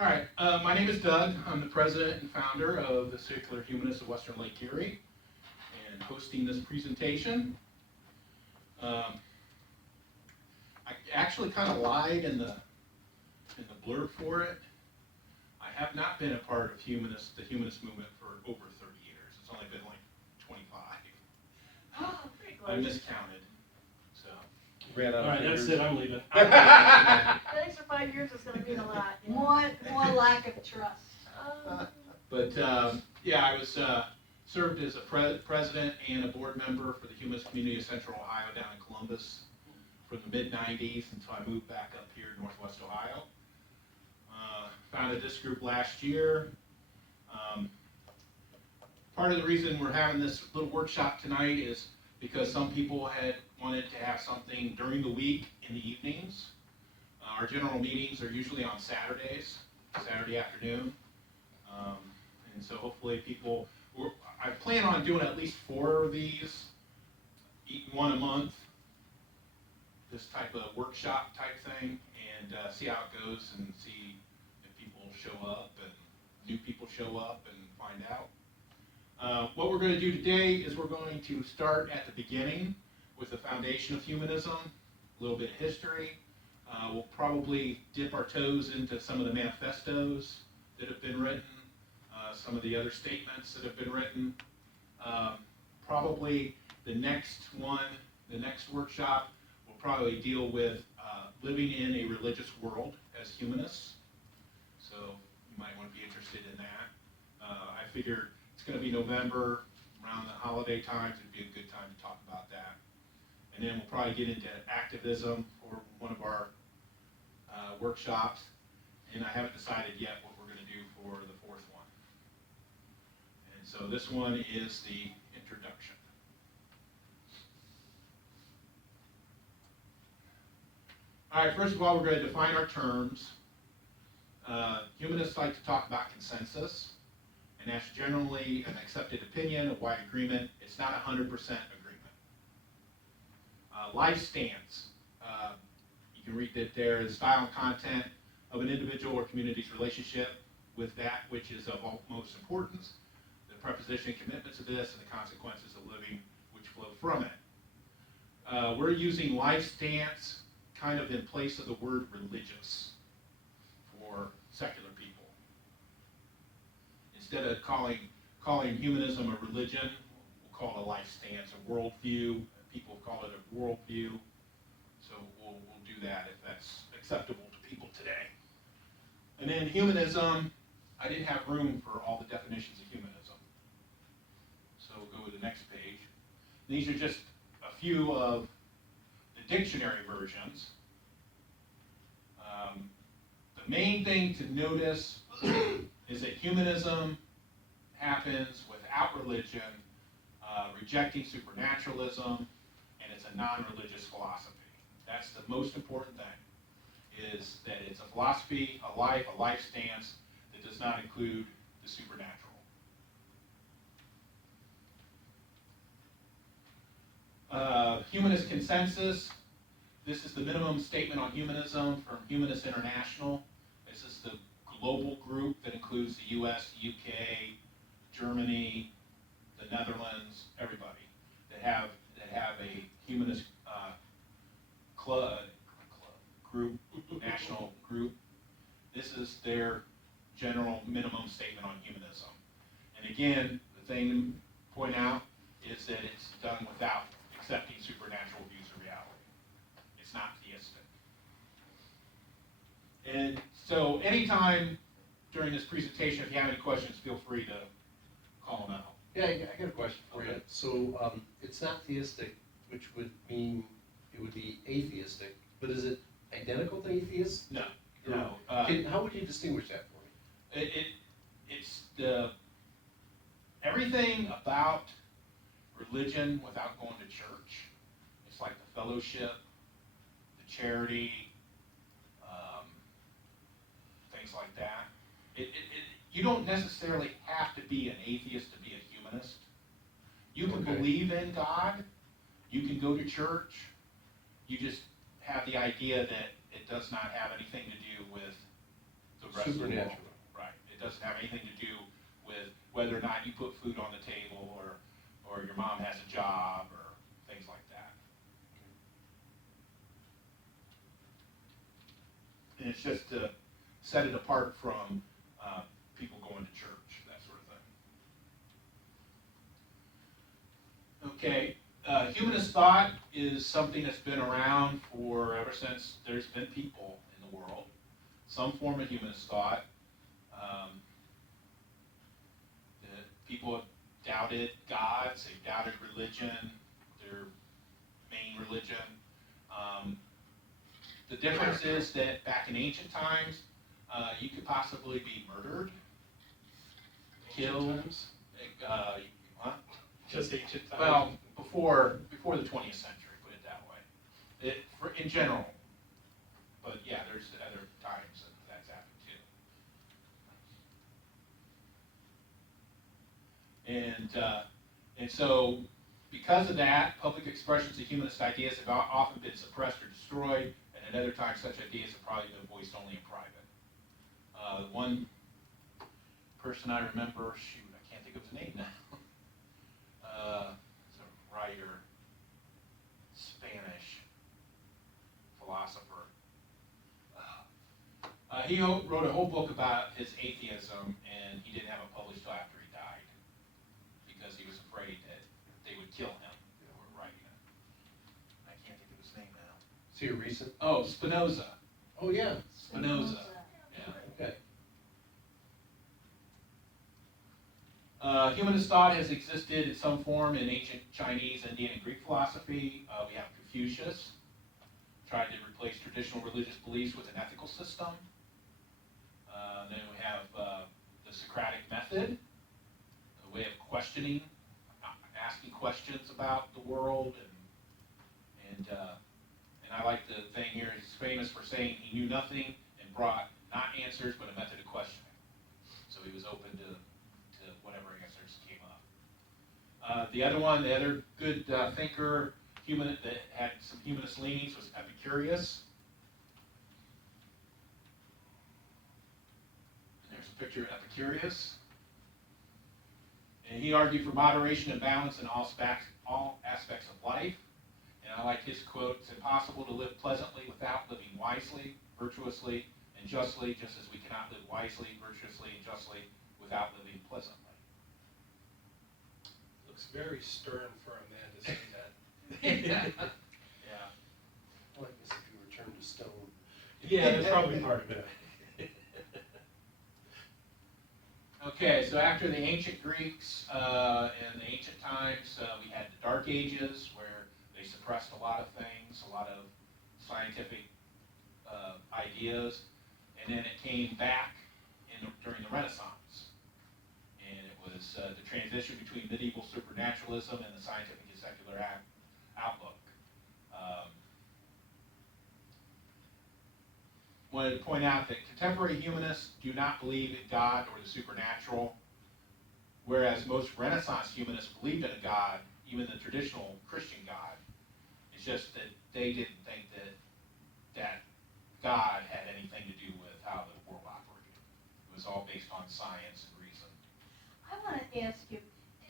All right, my name is Doug. I'm the president and founder of the Secular Humanists of Western Lake Erie, and hosting this presentation. Um, I actually kind of lied in the blurb for it. I have not been a part of the humanist movement for over 30 years. It's only been like 25. Oh, pretty close. I miscounted. So. Ran out All right, of that's fingers. it. I'm leaving. That extra 5 years is going to mean a lot. Yeah. More lack of trust. But yeah, I was served as a president and a board member for the Humanist Community of Central Ohio down in Columbus from the mid-90s until I moved back up here to Northwest Ohio. Founded this group last year. Part of the reason we're having this little workshop tonight is because some people had wanted to have something during the week in the evenings. Our general meetings are usually on Saturdays, Saturday afternoon. And so hopefully people, I plan on doing at least 4 of these, one a month, this type of workshop type thing, and see how it goes and see if people show up and new people show up and find out. What we're going to do today is we're going to start at the beginning with the foundation of humanism, a little bit of history. We'll probably dip our toes into some of the manifestos that have been written, some of the other statements that have been written. Probably the next workshop will probably deal with living in a religious world as humanists. So you might want to be interested in that. I figure it's going to be November, around the holiday times. It'd be a good time to talk about that. And then we'll probably get into activism for one of our workshops. And I haven't decided yet what we're going to do for the 4th one. And so this one is the introduction. All right, first of all, we're going to define our terms. Humanists like to talk about consensus, and that's generally an accepted opinion, a wide agreement. It's not 100% agreement. Life stance. You can read that there is style and content of an individual or community's relationship with that which is of utmost importance, the preposition commitment to this, and the consequences of living which flow from it. We're using life stance kind of in place of the word religious for secular people. Instead of calling humanism a religion, we'll call it a life stance, a worldview. People call it a worldview. So we'll do that if that's acceptable to people today. And then humanism, I didn't have room for all the definitions of humanism. So we'll go to the next page. These are just a few of the dictionary versions. The main thing to notice is that humanism happens without religion, rejecting supernaturalism, and it's a non-religious philosophy. That's the most important thing, is that it's a philosophy, a life stance that does not include the supernatural. Humanist consensus. This is the minimum statement on humanism from Humanist International. This is the global group that includes the US, the UK, Germany, the Netherlands, everybody that have a humanist group, national group. This is their general minimum statement on humanism. And again, the thing to point out is that it's done without accepting supernatural views of reality. It's not theistic. And so anytime during this presentation, if you have any questions, feel free to call them out. Yeah, I got a question for you. Okay. So it's not theistic, which would mean it would be atheistic, but is it identical to atheist? No. Or- No. how would you distinguish that for me? It's the everything about religion without going to church. It's like the fellowship, the charity, things like that. You don't necessarily have to be an atheist to be a humanist. You can Okay. believe in God. You can go to church. You just have the idea that it does not have anything to do with the the rest of the world. Supernatural. Right. It doesn't have anything to do with whether or not you put food on the table or your mom has a job or things like that. And it's just to set it apart from people going to church, that sort of thing. Okay, humanist thought is something that's been around for ever since there's been people in the world. Some form of humanist thought. People have doubted gods, they've doubted religion, their main religion. The difference is that back in ancient times, you could possibly be murdered, killed. Huh? Just ancient times. Well, before the 20th century, put it that way. In general. But yeah, there's other times that's happened too. And so, because of that, public expressions of humanist ideas have often been suppressed or destroyed, and at other times such ideas have probably been voiced only in private. One person I remember, shoot, I can't think of his name now. He's a writer, Spanish philosopher. He wrote a whole book about his atheism, and he didn't have it published till after he died because he was afraid that they would kill him for writing it. I can't think of his name now. See a recent? Oh, Spinoza. Oh, yeah. Spinoza. Yeah. Okay. Humanist thought has existed in some form in ancient Chinese, Indian, and Greek philosophy. We have Confucius, tried to replace traditional religious beliefs with an ethical system. Then we have the Socratic method, a way of questioning, asking questions about the world, and I like the thing here. He's famous for saying he knew nothing and brought not answers but a method of questioning. So he was open to whatever answers came up. The other good thinker that had some humanist leanings was Epicurus. And there's a picture of Epicurus. And he argued for moderation and balance in all aspects of life. And I like his quote, "It's impossible to live pleasantly without living wisely, virtuously, and justly, just as we cannot live wisely, virtuously, and justly without living pleasantly." Looks very stern for a man to say that. Yeah. Well, I guess if you were turned to stone. Yeah, that's probably part of it. Okay, so after the ancient Greeks and the ancient times, we had the Dark Ages, where they suppressed a lot of things, a lot of scientific ideas, and then it came back during the Renaissance. And it was the transition between medieval supernaturalism and the scientific and secular outlook. Wanted to point out that contemporary humanists do not believe in God or the supernatural, whereas most Renaissance humanists believed in a God, even the traditional Christian God. It's just that they didn't think that God had anything to do with how the world operated. It was all based on science and reason. I want to ask you,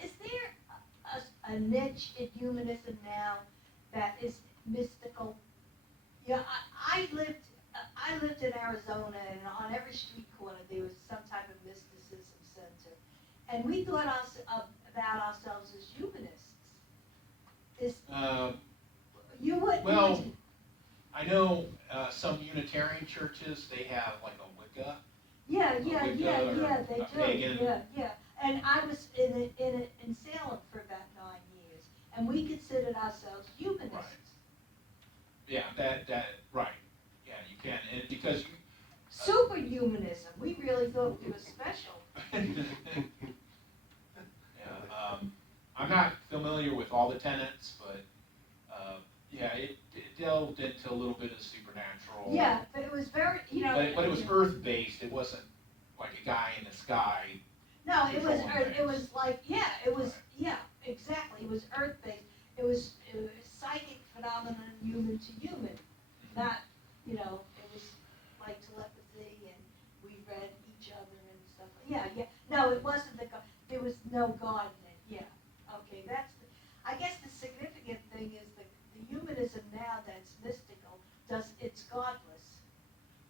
is there a niche in humanism now that is mystical? Yeah, I lived in Arizona, and on every street corner there was some type of mysticism center, and we thought about ourselves as humanists. Well, I know some Unitarian churches, they have like a Wicca. Yeah, Wicca or they a do. pagan. Yeah. And I was in Salem for about 9 years, and we considered ourselves humanists. Right. Yeah, that right. Yeah, you can, and because Superhumanism. We really thought we were special. I'm not familiar with all the tenets, but yeah, it delved into a little bit of supernatural. Yeah, but it was very, But it was earth-based. It wasn't like a guy in the sky. No, it was controlling earth. It things. was like, it was, Right. exactly. It was earth-based. It was psychic phenomenon, human to human. Not, it was like telepathy, and we've read each other and stuff. Yeah, yeah. No, it wasn't there was no God in it. Yeah. Okay, I guess the significant thing is the humanism now that's mystical it's godless.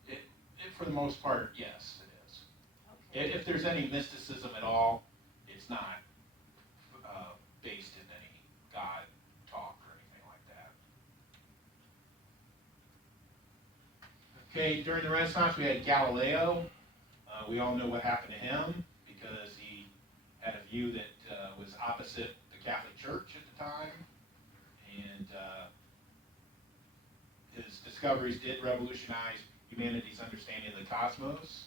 It, for the most part, yes, it is. Okay. If there's any mysticism at all, it's not based in any God talk or anything like that. Okay, during the Renaissance we had Galileo. We all know what happened to him because he had a view that was opposite the Catholic Church at the time, and his discoveries did revolutionize humanity's understanding of the cosmos.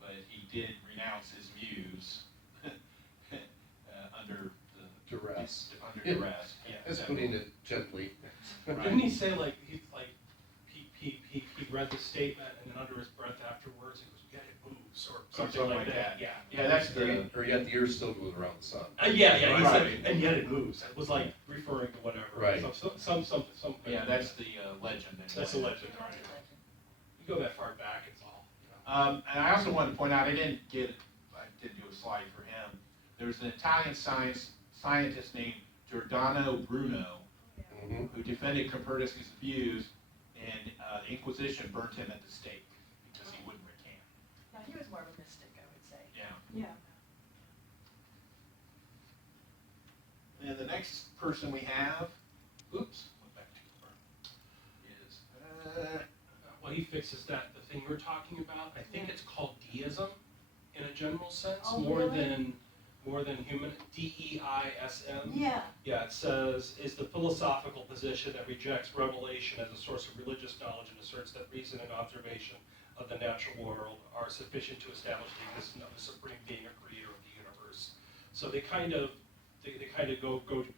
But he did renounce his views under Duress. Under duress. Yeah, That's definitely. putting it gently. Right. Didn't he say like, he read the statement and then under his breath afterwards, he goes, yeah, it moves, or something like that, yeah. Yeah, that's the. Or yet the earth still goes around the sun. Yeah, he Right. said, and yet it moves, it was like referring to whatever. Right. Some. Yeah, that's the legend. That's a legend, Right, right. legend. You go that far back, it's all, you know. And I also wanted to point out, I didn't do a slide for him. There's an Italian scientist named Giordano Bruno Mhm. who defended Copernicus' views, and the Inquisition burned him at the stake because he wouldn't recant. No, he was more of a mystic, I would say. Yeah. Yeah. And the next person we have, oops, went back too far, is Well, he fixes that, the thing we're talking about, I think it's called deism in a general sense, Oh, more really? than human, DEISM. Yeah. Yeah, it says, is the philosophical position that rejects revelation as a source of religious knowledge and asserts that reason and observation of the natural world are sufficient to establish the existence of a supreme being or creator of the universe. So they kind of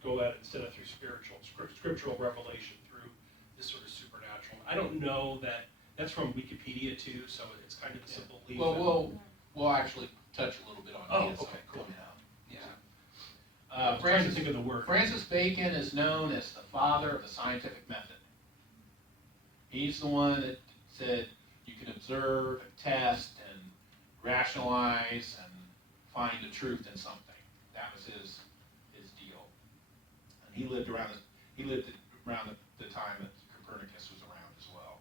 go at it instead of through scriptural revelation, through this sort of supernatural. I don't know that's from Wikipedia too, so it's kind of the simple belief. well, we'll actually touch a little bit on Oh, deism okay, cool. coming up. Yeah. I'm trying to think of the word. Francis Bacon is known as the father of the scientific method. He's the one that said you can observe and test and rationalize and find the truth in something. That was his deal. And he lived around the time that Copernicus was around as well.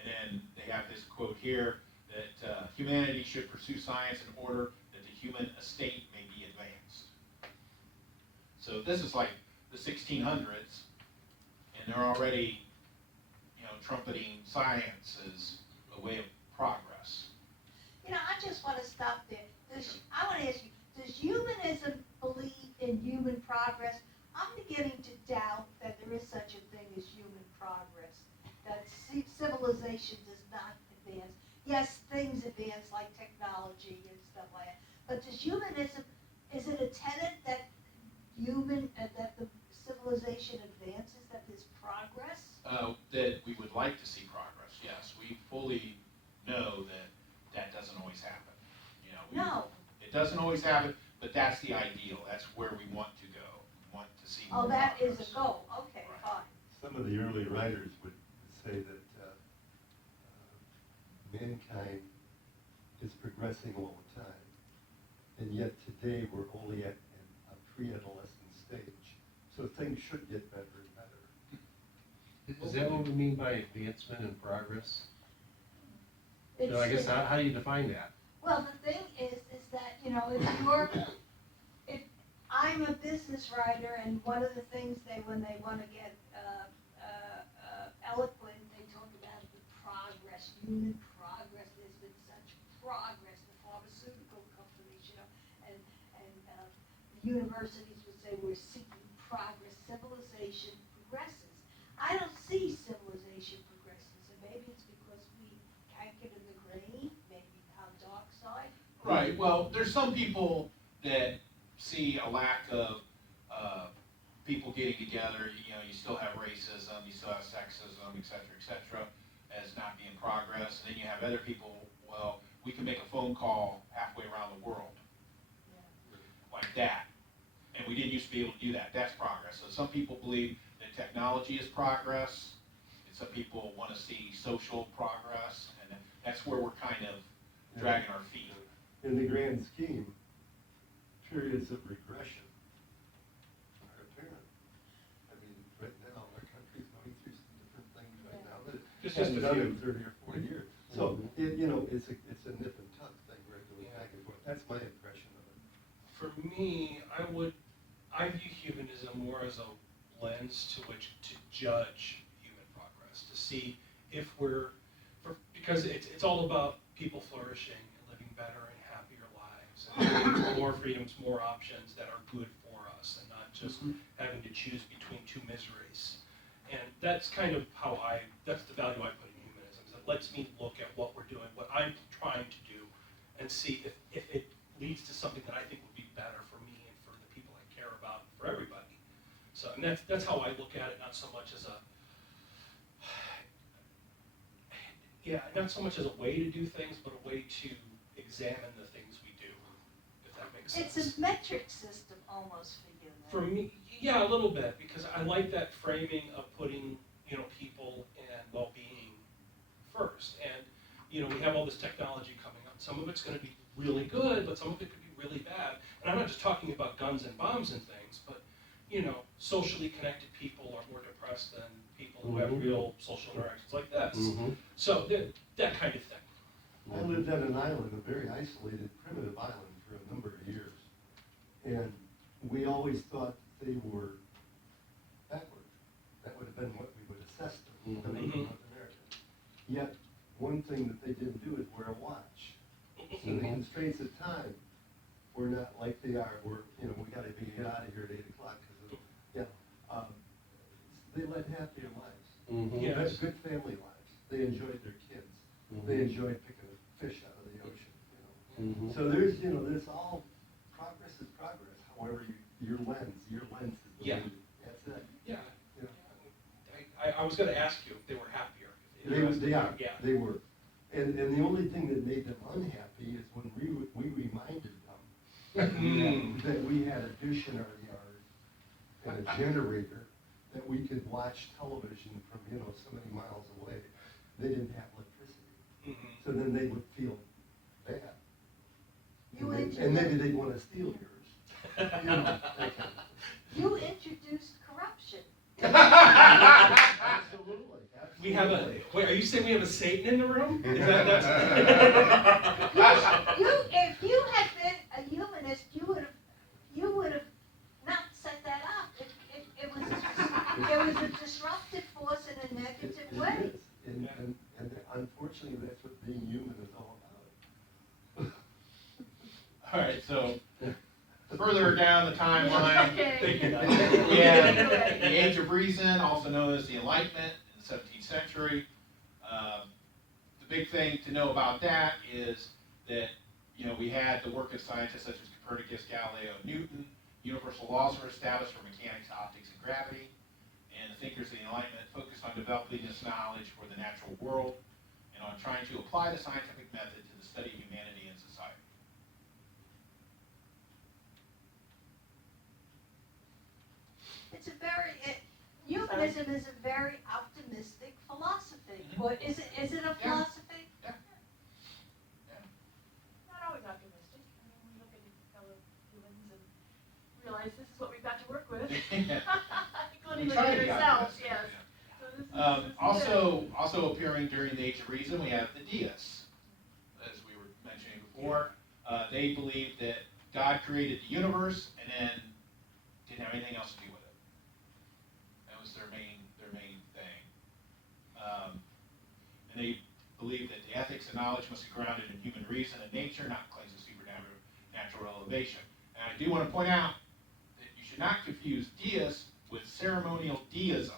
And then they have this quote here that humanity should pursue science in order that the human estate may be advanced. So this is like the 1600s, and they're already, trumpeting science as a way of progress. I just want to stop there. I want to ask you, does humanism believe in human progress? I'm beginning to doubt that there is such a thing as human progress, that civilization does not advance. Yes, things advance like technology and stuff like that, but does humanism, is it a tenet that that the civilization advances, that there's progress? That we would like to see progress, yes. We fully know that doesn't always happen. No. It doesn't always happen, but that's the ideal. That's where we want to go. We want to see more Oh, that is progress. a goal, okay, Right. fine. Some of the early writers would say that mankind is progressing all the time, and yet today we're only at a pre-adolescent stage. So things should get better and better. Is that what we mean by advancement and progress? It's, So I guess, how do you define that? well, the thing is that, if I'm a business writer, and one of the things when they want to get eloquent, they talk about the progress, human progress. There's been such progress. The pharmaceutical companies, and the universities would say we're seeking progress. Civilization progresses. I don't see civilization progresses, and maybe it's because we can't get in the grain, maybe our dark side. Right, well, there's some people that see a lack of people getting together. You still have racism, you still have sexism, et cetera, as not being progress. And then you have other people, well, we can make a phone call halfway around the world, like that. And we didn't used to be able to do that. That's progress. So some people believe that technology is progress. It's some people want to see social progress, and that's where we're kind of dragging our feet. In the grand scheme, periods of regression are apparent. I mean, right now, our country's going through some different things right now that Just hasn't a done few. in 30 or 40 years. So, it's a nip and tuck thing we're doing back and forth. That's my impression of it. For me, I view humanism more as a lens to which to judge human progress, to see if because it's all about people flourishing and living better and happier lives, and more freedoms, more options that are good for us, and not just having to choose between two miseries. And that's kind of that's the value I put in humanism, is it lets me look at what we're doing, what I'm trying to do, and see if it leads to something that I think would be better for me and for the people I care about, and for everybody. So, and that's how I look at it, not so much as not so much as a way to do things, but a way to examine the things we do, if that makes sense. It's a metric system almost for you. For me, yeah, a little bit, because I like that framing of putting, people and well-being first. And, we have all this technology coming up. Some of it's going to be really good, but some of it could be really bad. And I'm not just talking about guns and bombs and things, but, socially connected people are more depressed than people who have real social interactions like this. So that kind of thing. I lived on an island, a very isolated, primitive island for a number of years. And we always thought they were backward. That would have been what we would assess them coming from North America. Yet, one thing that they didn't do is wear a watch. So the constraints of time were not like they are. We got to get out of here at 8 o'clock because they led happier lives. They had Yes. good family lives. They enjoyed their kids. They enjoyed picking a fish out of the ocean. So there's all progress is progress. However, your lens is the Yeah. way. That's it. Yeah. Yeah. I was going to ask you if they were happier. They are. Yeah. They were. And the only thing that made them unhappy is when we reminded them that we had a dish in our yard and a generator that we could watch television from so many miles away. They didn't have electricity, so then they would feel bad, and maybe they'd want to steal yours. That kind of thing. You introduced corruption. Absolutely. We have wait, are you saying we have a Satan in the room? Is that's? If you had been a humanist, you would have not set that up. It was a disruptive force in a negative way. It is, and unfortunately, that's what being human is all about. All right, so further down the timeline, Okay. we have the Age of Reason, also known as the Enlightenment in the 17th century. The big thing to know about that is that we had the work of scientists such as Copernicus, Galileo, Newton. Universal laws were established for mechanics, optics, and gravity. And the thinkers of the Enlightenment focused on developing this knowledge for the natural world and on trying to apply the scientific method to the study of humanity and society. Humanism is a very optimistic philosophy. Or is it a philosophy? Yeah. Not always optimistic. I mean, we look at fellow humans and realize this is what we've got to work with. Including We try to within be ourselves, optimistic, yes. yeah. So this is Also appearing during the Age of Reason, we have the deists, as we were mentioning before. They believed that God created the universe and then didn't have anything else to do with it. That was their main thing. And they believed that the ethics and knowledge must be grounded in human reason and nature, not claims of supernatural elevation. And I do want to point out that you should not confuse deists with ceremonial deism,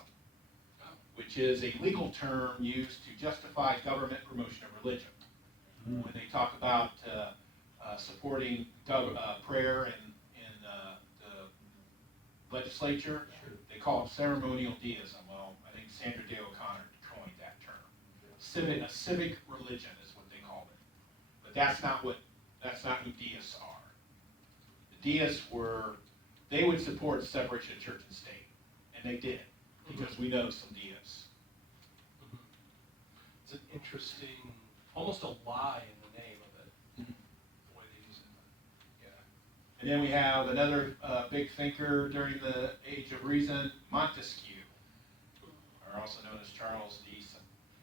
which is a legal term used to justify government promotion of religion. When they talk about supporting prayer in the legislature, they call it ceremonial deism. Well, I think Sandra Day O'Connor coined that term. A civic religion is what they called it. But that's not who deists are. The deists they would support separation of church and state, and they did, because we know some deists. It's an interesting, almost a lie in the name of it, Mhm. the way they use it. Yeah. And then we have another big thinker during the Age of Reason, Montesquieu, or also known as Charles D.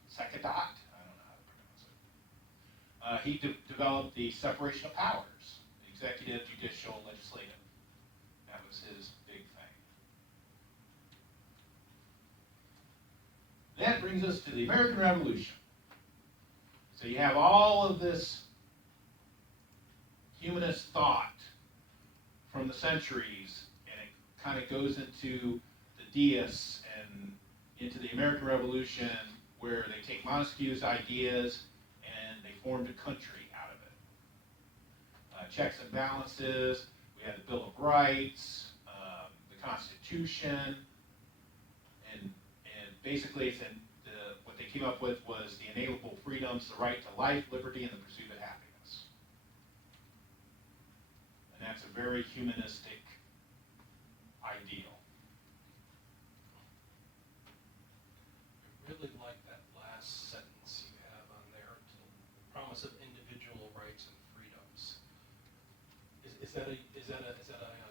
Secadat. I don't know how to pronounce it. He developed the separation of powers, executive, judicial, legislative. That was his big thing. That brings us to the American Revolution. So you have all of this humanist thought from the centuries, and it kind of goes into the deists and into the American Revolution, where they take Montesquieu's ideas and they formed a country out of it. Checks and balances, we had the Bill of Rights, the Constitution, and basically it's what they came up with was the inalienable freedoms, the right to life, liberty, and the pursuit of happiness. And that's a very humanistic ideal. I really like that last sentence you have on there, the promise of individual rights and freedoms. Is that a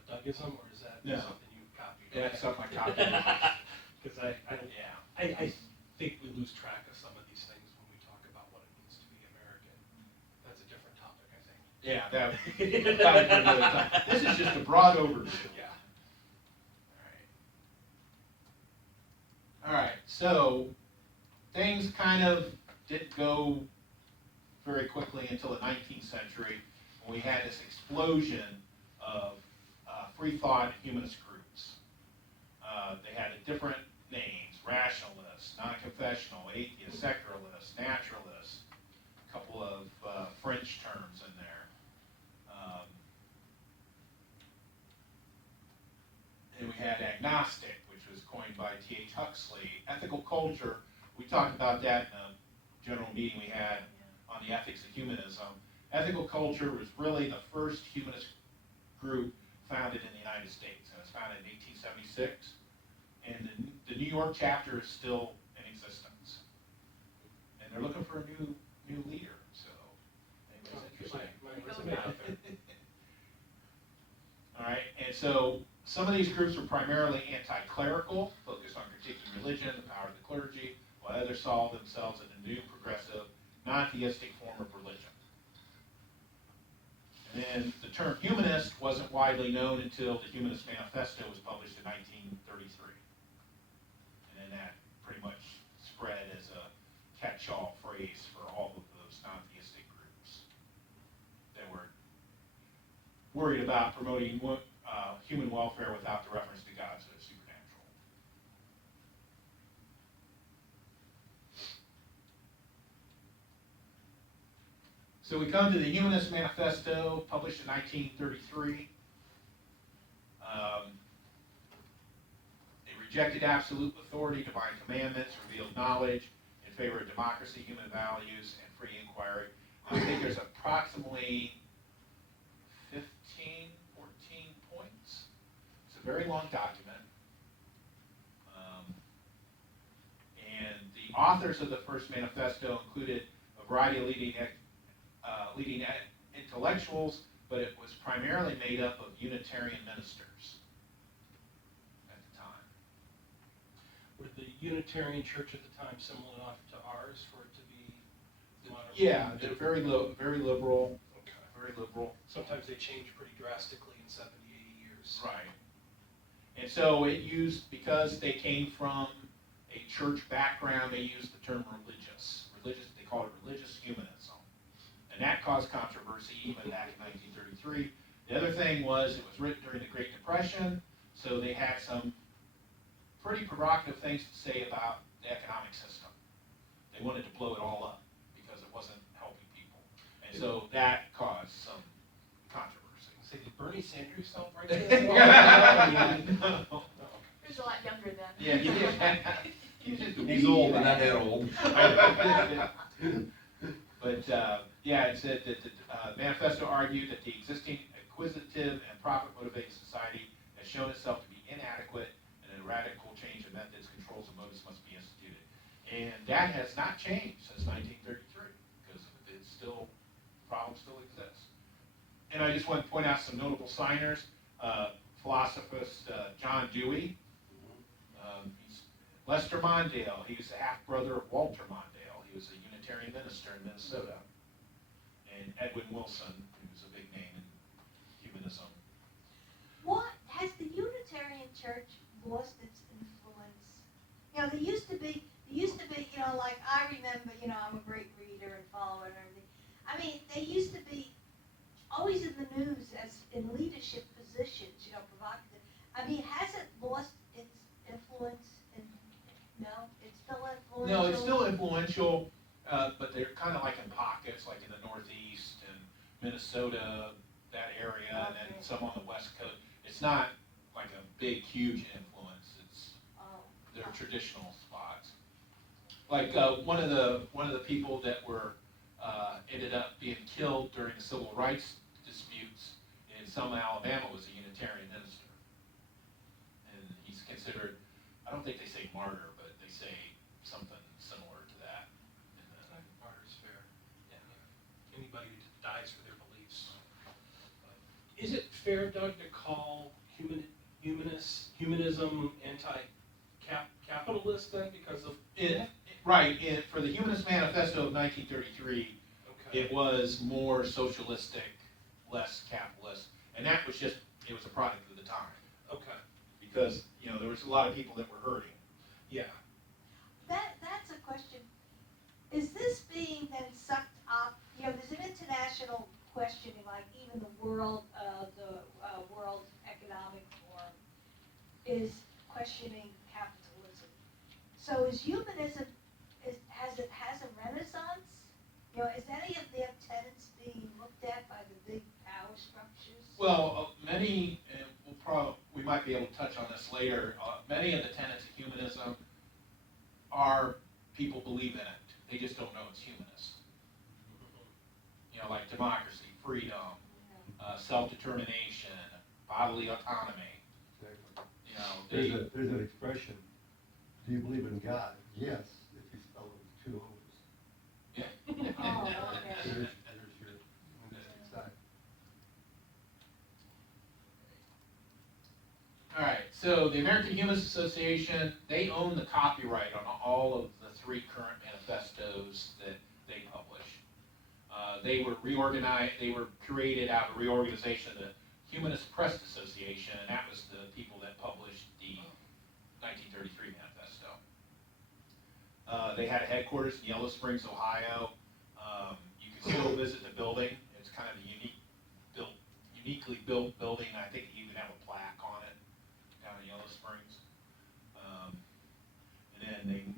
Dougism, or is that No. something you copied? Yeah, that's something I copied. Because Yeah. I think we lose track of some of these things when we talk about what it means to be American. That's a different topic, I think. Yeah, that would be another time. This is just a broad overview. Yeah. All right, so things kind of didn't go very quickly until the 19th century, when we had this explosion of free thought humanist groups. They had different names: rationalists, non-confessional, atheists, secularists, naturalists, a couple of French terms in there. And we had agnostic, which was coined by T.H. Huxley. Ethical culture, we talked about that in a general meeting we had on the ethics of humanism. Ethical culture was really the first humanist group founded in the United States, and it was founded in 1876. And the New York chapter is still in existence. And they're looking for a new leader, so anybody's interested. My resume out there. All right, and so some of these groups were primarily anti-clerical, focused on critiquing religion, the power of the clergy, while others saw themselves in a new, progressive, non-theistic form of religion. And then the term humanist wasn't widely known until the Humanist Manifesto was published in 1933. And then that pretty much spread as a catch-all phrase for all of those non-theistic groups that were worried about promoting human welfare without the reference to God, so it's supernatural. So we come to the Humanist Manifesto, published in 1933. It rejected absolute authority, divine commandments, revealed knowledge in favor of democracy, human values, and free inquiry. I think there's approximately 15, 14 points. It's a very long document. And the authors of the first manifesto included a variety of leading intellectuals, but it was primarily made up of Unitarian ministers at the time. Were the Unitarian Church at the time similar enough to ours for it to be modern? Yeah, they're very liberal. Okay. Very liberal. Sometimes they change pretty drastically in 70, 80 years. Right. And so it used, because they came from a church background, they used the term religious. They call it religious humanism. And that caused controversy even back in 1933. The other thing was it was written during the Great Depression, so they had some pretty provocative things to say about the economic system. They wanted to blow it all up because it wasn't helping people. And so that caused some controversy. Say, did Bernie Sanders celebrate this? No. He was a lot younger then. Yeah, he did. He's old, but not that old. But, yeah, it said that the manifesto argued that the existing acquisitive and profit-motivated society has shown itself to be inadequate, and a radical change in methods, controls, and motives must be instituted. And that has not changed since 1933, because it's still, problem still exists. And I just want to point out some notable signers. Philosophist John Dewey, Lester Mondale, he was the half-brother of Walter Mondale. He was a Unitarian minister in Minnesota. And Edwin Wilson, who was a big name in humanism. What, has the Unitarian Church lost its influence? You know, there used to be, you know, like I remember, you know, I'm a great reader and follower and everything. I mean, they used to be always in the news as in leadership positions, you know, provocative. I mean, has it lost its influence? No, it's still influential? No, it's still influential, but they're kind of like in pockets, like in the Northeast and Minnesota, that area, and then some on the West Coast. It's not like a big, huge influence. It's their traditional spots. Like one of the people that were ended up being killed during the civil rights disputes in Selma, Alabama, was a Unitarian minister, and he's considered. I don't think they say martyr, but they say something similar to that. I think martyr's fair. Yeah. Anybody who dies for their beliefs. Is it fair, Doug, to call humanism anti-capitalist then because of Right, for the Humanist Manifesto of 1933, okay. it was more socialistic, less capitalist, and that was just, it was a product of the time. Okay. Because, you know, there was a lot of people that were hurting. Yeah. That's a question. Is this being then sucked up? You know, there's an international questioning, like even the World Economic Forum is questioning capitalism. So is humanism, has a renaissance? You know, is any of their tenets being looked at by the big power structures? Well, many, and we might be able to touch on this later, many of the tenets of humanism are, people believe in it. They just don't know it's humanist. You know, like democracy, freedom, self-determination, bodily autonomy. Exactly. You know, There's an expression, do you believe in God? Yes, if you spell it with two O's. Yeah. Oh, okay. There's your humanistic side. All right, so the American Humanist Association, they own the copyright on all of the 3 current manifestos that they publish. They were reorganized, they were created out of reorganization of the Humanist Press Association, and that was the people that published the 1933 manifesto. They had a headquarters in Yellow Springs, Ohio. You can still visit the building. It's kind of a uniquely built building. I think you even have a plaque on it down in Yellow Springs. And then they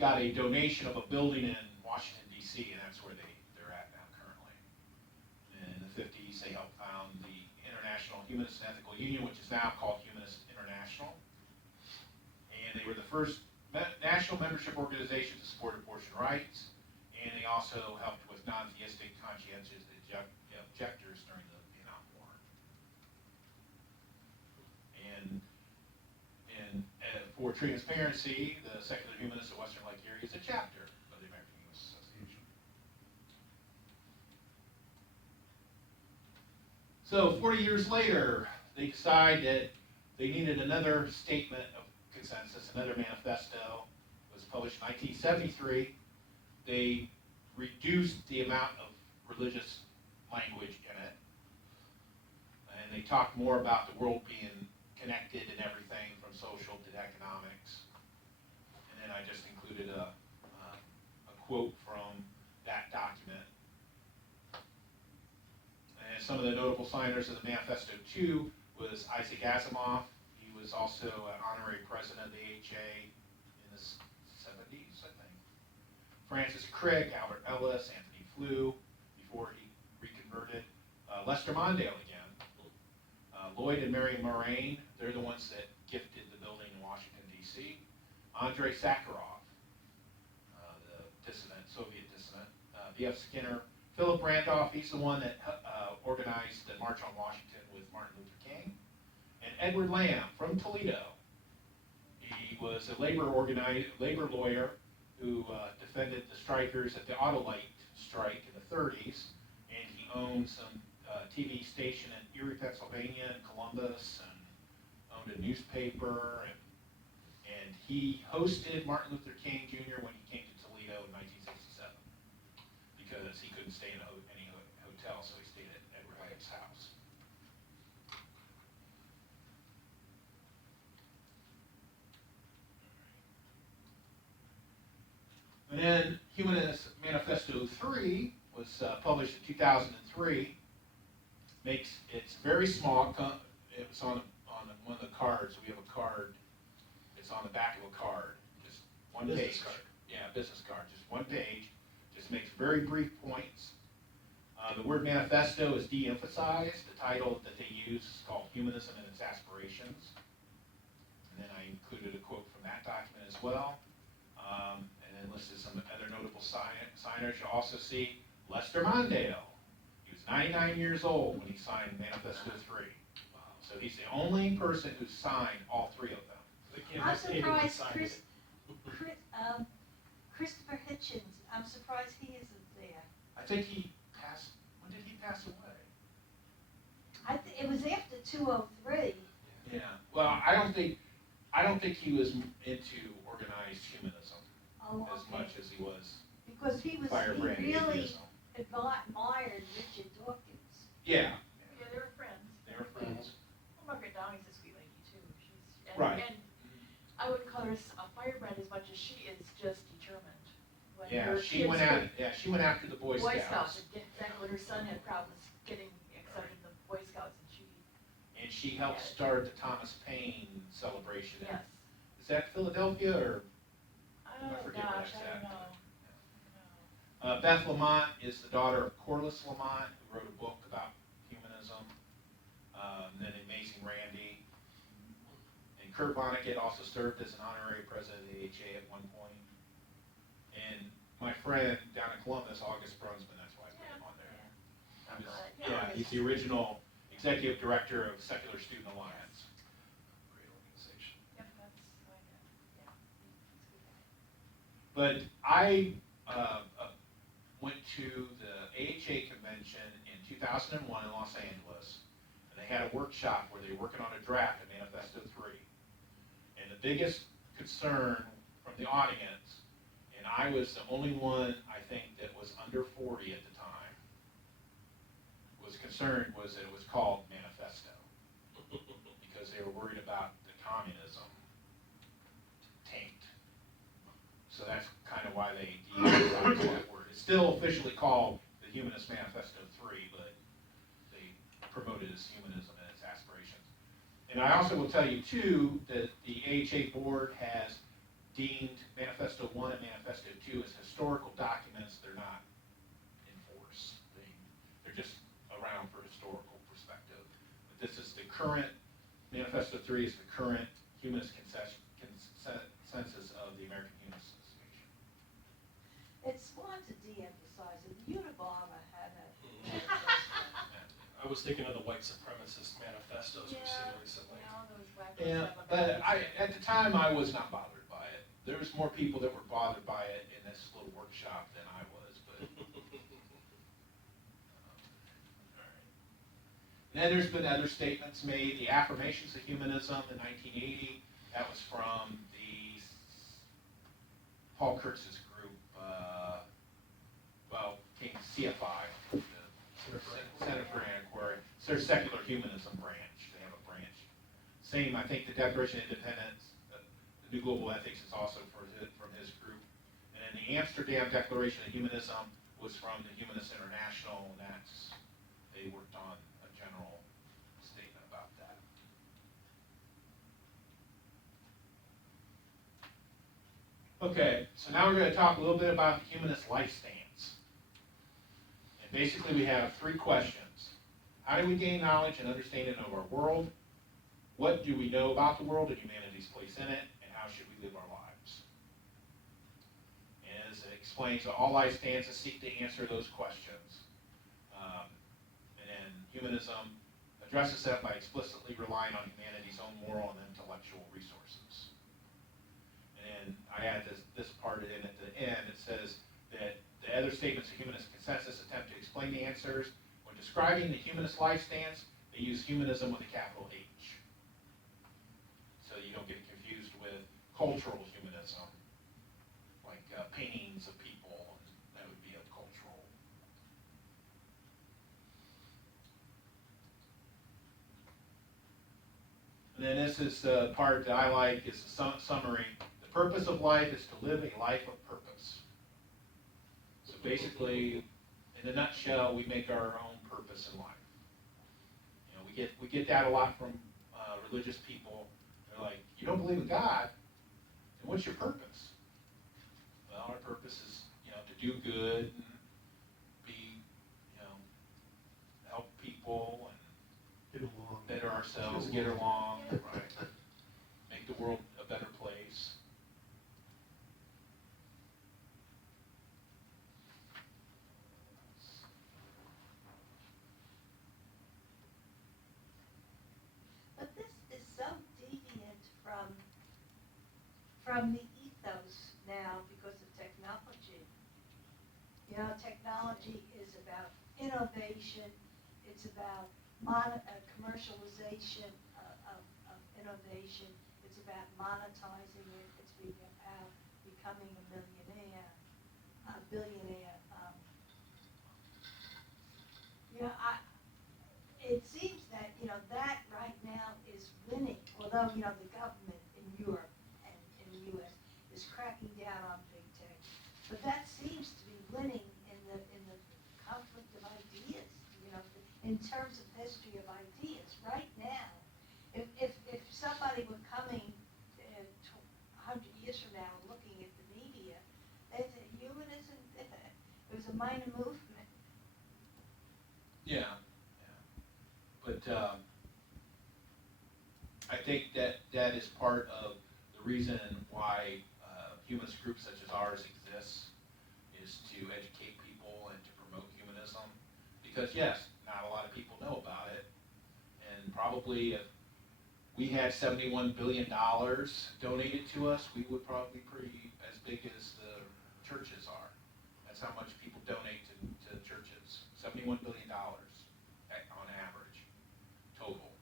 got a donation of a building in Washington, D.C., and that's where they're at now currently. In the 50s, they helped found the International Humanist and Ethical Union, which is now called Humanist International. And they were the first national membership organization to support abortion rights, and they also helped with non-theistic conscientious objectors during the Vietnam War. And for transparency, the Secular Humanists of Western Lake Erie is a chapter of the American Humanist Association. So 40 years later, they decide that they needed another statement of consensus, another manifesto. It was published in 1973. They reduced the amount of religious language in it, and they talked more about the world being connected and everything from social to economics. And then I just included a quote from that document. And some of the notable signers of the manifesto too was Isaac Asimov. He was also an honorary president of the AHA in the 70s, I think. Francis Crick, Albert Ellis, Anthony Flew, before he reconverted. Lester Mondale again. Lloyd and Marion Moraine, they're the ones that gifted the building in Washington, D.C. Andrei Sakharov, the dissident, Soviet dissident. B.F. Skinner. Philip Randolph, he's the one that organized the March on Washington with Martin Luther King. And Edward Lamb from Toledo. He was a labor lawyer who defended the strikers at the Autolite strike in the 30s, and he owned some TV station in Erie, Pennsylvania, and Columbus, and owned a newspaper, and he hosted Martin Luther King Jr. when he came to Toledo in 1967 because he couldn't stay in any hotel, so he stayed at Edward Hyatt's house. And then Humanist Manifesto 3 was published in 2003. It's very small. It was on one of the cards. We have a card. It's on the back of a card. Just one Business page. card. Yeah, business card. Just one page. Just makes very brief points. The word manifesto is de-emphasized. The title that they use is called Humanism and Its Aspirations. And then I included a quote from that document as well. And then listed some other notable signers. You'll also see Lester Mondale. He was 99 years old when he signed Manifesto 3. So he's the only person who signed all three of them. They can't I'm have anyone surprised sign Chris, it. Christopher Hitchens, I'm surprised he isn't there. I think he passed. When did he pass away? It was after 203. Yeah. Well, I don't think he was into organized humanism Oh, as okay. much as he was Because he firebrand really atheism. admired Richard Dawkins. Yeah. Yeah, they were friends. They were friends. Well, Margaret Downey's a sweet lady too. She's Right. And I wouldn't call her a firebrand as much as she is just determined. When Yeah, her she kids went were out. Yeah, she went after the Boy Boy Scouts. Scouts. Back when her son had problems getting accepted in the Boy Scouts, and she And she helped Yeah. start the Thomas Paine celebration. yes. Is that Philadelphia or? Oh forget where gosh, that's I don't at. know. Beth Lamont is the daughter of Corliss Lamont, who wrote a book about humanism. Then Amazing Randy. And Kurt Vonnegut also served as an honorary president of the AHA at one point. And my friend down in Columbus, August Brunsman, that's why I put him on there. I'm He was- glad. Yeah, August. he's the original executive director of Secular Student Alliance. Great organization. Yep, that's like it. Yeah. He's a good guy. But I went to the AHA convention in 2001 in Los Angeles, and they had a workshop where they were working on a draft of Manifesto 3. And the biggest concern from the audience, and I was the only one, I think, that was under 40 at the time, was concerned was that it was called Manifesto. Because they were worried about the communism tanked. So that's kind of why they de-emphasized that word. It's still officially called the Humanist Manifesto 3, but they promote it as humanism and its aspirations. And I also will tell you, too, that the AHA board has deemed Manifesto 1 and Manifesto 2 as historical documents. They're not in force. They're just around for historical perspective. But this is the current, Manifesto 3 is the current humanist consensus of the American Humanist Association. It's fun to de-emphasize it. The Unabomber had a. I was thinking of the white supremacist manifestos we've seen Yeah, recently. you know, those wackos Yeah, have a but bad- at the time, I was not bothered by it. There was more people that were bothered by it in this little workshop than I was, but. And then there's been other statements made. The Affirmations of Humanism in 1980, that was from the Paul Kurtz's group, CFI, the Center for Antiquary. It's their secular humanism branch. They have a branch. Same, I think the Declaration of Independence, the New Global Ethics is also from his group. And then the Amsterdam Declaration of Humanism was from the Humanist International, and they worked on a general statement about that. Okay, so now we're going to talk a little bit about the humanist life stance. And basically we have three questions. How do we gain knowledge and understanding of our world? What do we know about the world and humanity's place in it? And how should we live our lives? And as it explains, all life stanzas seek to answer those questions. And then humanism addresses that by explicitly relying on humanity's own moral and intellectual resources. And I add this part in at the describing the humanist life stance, they use humanism with a capital H. So you don't get confused with cultural humanism, like paintings of people, that would be a cultural. And then this is the part that I like, is the summary. The purpose of life is to live a life of purpose. So basically, in a nutshell, we make our own purpose in life. You know, we get that a lot from religious people. They're like, you don't believe in God, then what's your purpose? Well, our purpose is, you know, to do good and be, you know, help people and Get along. better ourselves, get along, right? Make the world a better place. But this is so deviant from the ethos now because of technology. You know, technology is about innovation. It's about commercialization of innovation. It's about monetizing it. It's about becoming a billionaire. You know, it seems that, you know, that right now is winning, although, you know, the government in Europe and in the US is cracking down on big tech. But that seems to be winning in the conflict of ideas, you know, in terms of history of ideas. Right now, if somebody were coming 100 years from now and looking at the media, they'd say humanism, it was a minor movement. Yeah, yeah. But I think that is part of the reason why humanist groups such as ours exist, is to educate people and to promote humanism. Because yes, not a lot of people know about it, and probably if we had $71 billion donated to us, we would probably be pretty as big as the churches are. That's how much people donate to churches. $71 billion on average, total.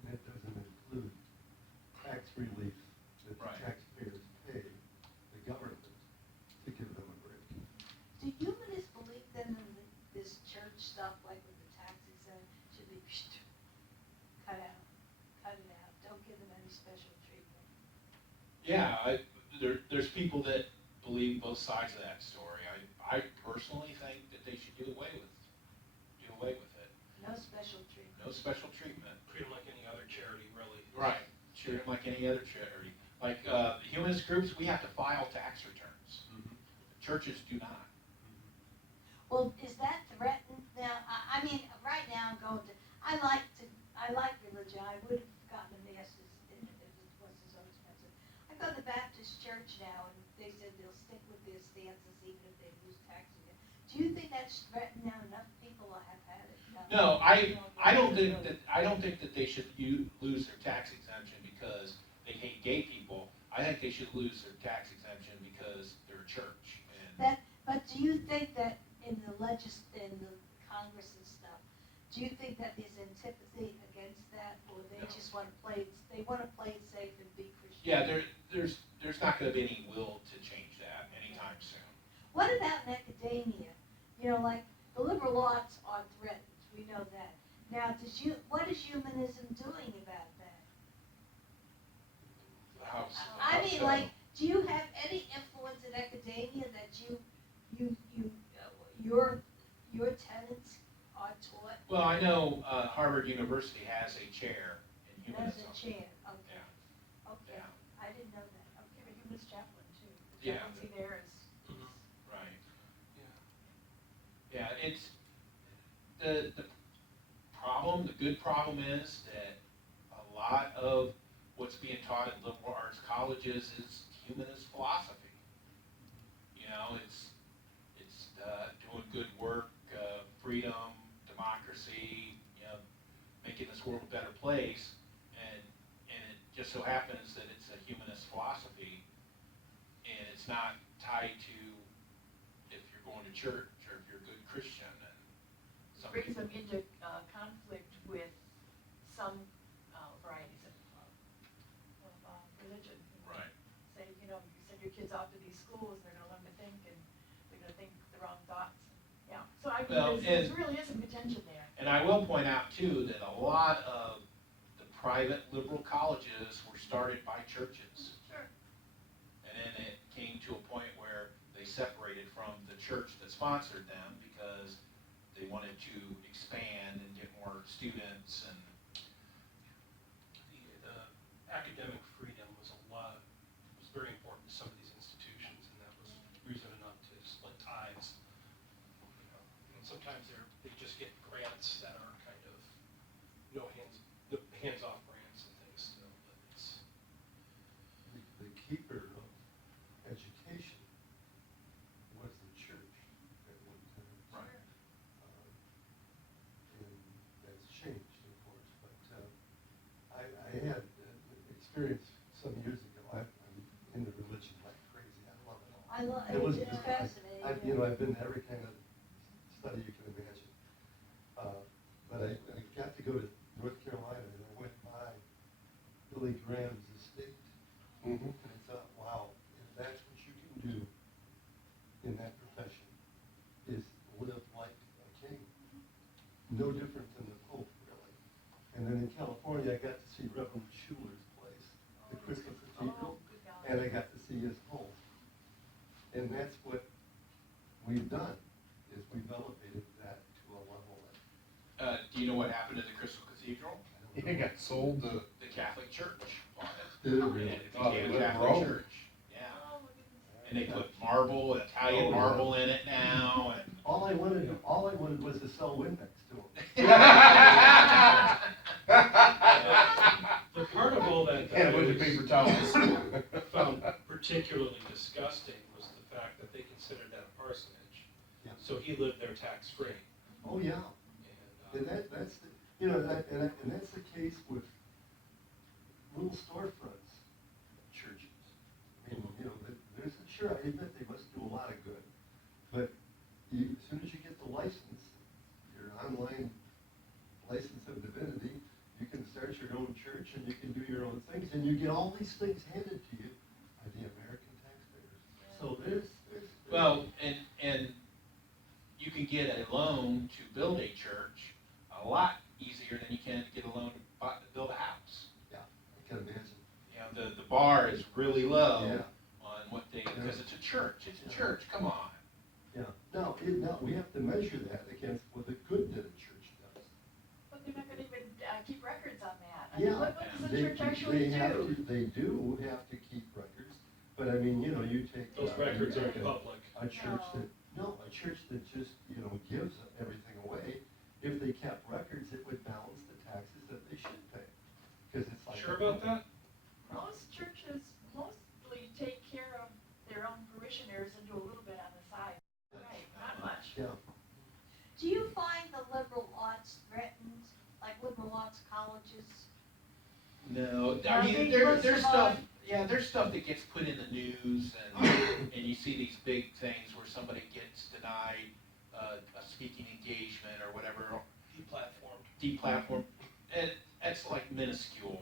And that doesn't include tax relief that the Right. taxpayers pay the government to give them a break. Do humanists believe then in this church stuff, like with the taxes, should be cut it out, don't give them any special treatment? Yeah, there's people that believe both sides of that story. I personally think that they should do away with it. No special treatment? No special treatment. Treat them like any other charity, really. Right. Treat them like any other charity. Like the humanist groups, we have to file tax returns. Churches do not. Well, is that threatened now? I mean, right now I'm going to, I like religion, I would have gotten a master's if it wasn't so expensive. I go to the Baptist church now, and they said they'll stick with their stances even if they lose taxes. Do you think that's threatened now? Enough people have had it? No, I don't think that they should lose their tax exemption because they hate gay people. I think they should lose their tax exemption because they're a church. And But do you think that in the Congress and stuff, do you think that there's antipathy against that, or they No. just want to play it safe and be Christian? yeah, there's not going to be any will to change that anytime soon. What about in academia? You know, like the liberal arts are threatened. We know that. Now, what is humanism doing about that? I mean, So- like, do you have any influence in academia that your tenants are taught? Well, I know Harvard University has a chair in As humanism. a chair, okay. Yeah. Okay, Yeah. I didn't know that. Okay. Give a humanist chaplain too. The Yeah. chaplaincy there is. Right. Yeah. Yeah, it's the problem. The good problem is that a lot of what's being taught in liberal arts colleges is humanist philosophy. You know, it's doing good work, freedom, democracy. You know, making this world a better place, and it just so happens that it's a humanist philosophy, and it's not tied to if you're going to church or if you're a good Christian. And brings them into conflict with some varieties of religion. Right. Say, you know, you send your kids off to these schools, they're gonna learn to think, and they're gonna think the wrong thoughts. Yeah, so I Well, mean, there really is some contention there. And I will point out too, that a lot of the private liberal colleges were started by churches. Sure. And then it came to a point where they separated from the church that sponsored them because they wanted to expand and get more students and. The academic freedom was very important to some of these institutions, and that was reason enough to split ties. You know, and sometimes they just get grants that are kind of hands-off grants and things still, but it's. The keeper of education was the church at one time. Right. And that's changed, of course, but I had experience some years ago. I'm into religion like crazy. I love it all. I love It was- it, it's fascinating. I've been to every kind of study you can imagine. But I got to go to North Carolina and I went by Billy Graham's estate. Mhm. And I thought, wow, if that's what you can do in that profession, is live like a king. No different than the Pope, really. And then in California, I got to see Reverend Schuler's place, the Crystal Cathedral, good God. and I got to see his home. And that's what we've done, is we've elevated that to a level that, Do you know what happened to the Crystal Cathedral? I don't It know. got sold to. The Catholic Church bought it. Did it And really? it Oh, became they a let it Catholic grow. church. Yeah. Oh, my goodness. And they put marble, Italian Oh, yeah. marble in it now, and. All I wanted was to sell Windex to him. The part of all that And a that bunch of I paper towels. found particularly disgusting was the fact that they considered that a parsonage. Yeah. So he lived there tax-free. Oh, yeah. And, And that's the, and that's the case with little storefronts, churches. I mean, there's, sure, I admit they must do a lot of good, but as soon as you get the license, your online license of divinity, you can start your own church and you can do your own things, and you get all these things handed to you by the American taxpayers. So there's. Well, and you can get a loan to build a church a lot easier than you can to get a loan to build a house. Yeah, I can imagine. You know, the bar is really low Yeah. on what they, because it's a church, Yeah. come on. Yeah, now, we have to measure that against what the good that a church does. But they're not gonna even keep records on that. I mean, Yeah, what does the church actually they have do? they do have to keep records, but I mean, you take. those records aren't a- public. A church that, a church that just, gives everything away, if they kept records, it would balance the taxes that they should pay. Because it's like. Sure about that? Most churches mostly take care of their own parishioners and do a little bit on the side. Right, not much. Yeah, Do you find the liberal arts threatened, like liberal arts colleges? No, Yeah, I mean, they there's put some stuff, on- yeah, there's stuff that gets put in the news and you see these big things where somebody gets denied a speaking engagement or whatever, Deplatformed. deplatform, and that's like minuscule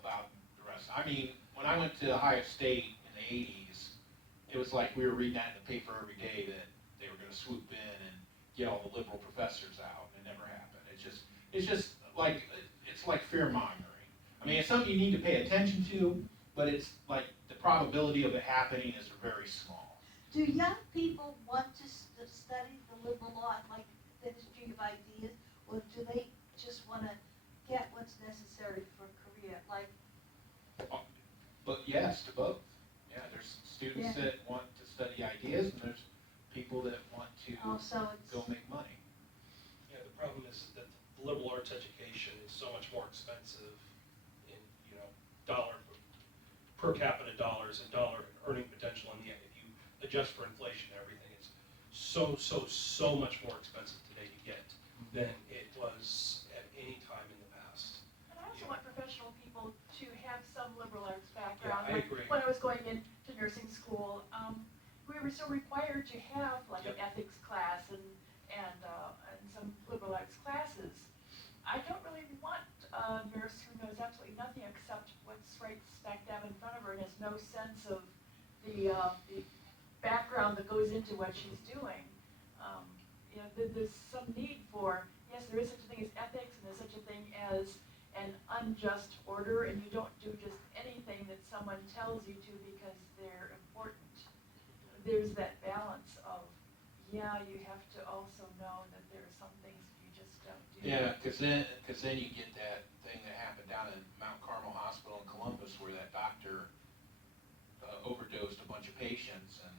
about the rest. I mean, when I went to Ohio State in the 80s, it was like we were reading that in the paper every day that they were gonna swoop in and get all the liberal professors out. It never happened. It's just like, it's like fear mongering. I mean, it's something you need to pay attention to, but it's like, the probability of it happening is very small. Do young people want to study the liberal art, like the history of ideas, or do they just want to get what's necessary for a career? Like, But yes, to both. Yeah, there's students Yeah. that want to study ideas, and there's people that want to also it's. go make money. Yeah, the problem is that the liberal arts education is so much more expensive in, dollar, per capita dollars and dollar earning potential in the end. If you adjust for inflation and everything, it's so much more expensive today to get than it was at any time in the past. And I also want professional people to have some liberal arts background. Yeah, I Like, agree. when I was going into nursing school, we were still required to have like an Yep. ethics class and and some liberal arts classes. I don't really want a nurse who knows absolutely nothing except what's right smack dab in front of her and has no sense of the background that goes into what she's doing. You know, there's some need for, yes, there is such a thing as ethics, and there's such a thing as an unjust order, and you don't do just anything that someone tells you to because they're important. There's that balance of, yeah, you have to also know that there are some things you just don't do. Yeah, because then you get that thing that happened down in Mount Carmel Hospital in Columbus where that doctor overdosed a bunch of patients, and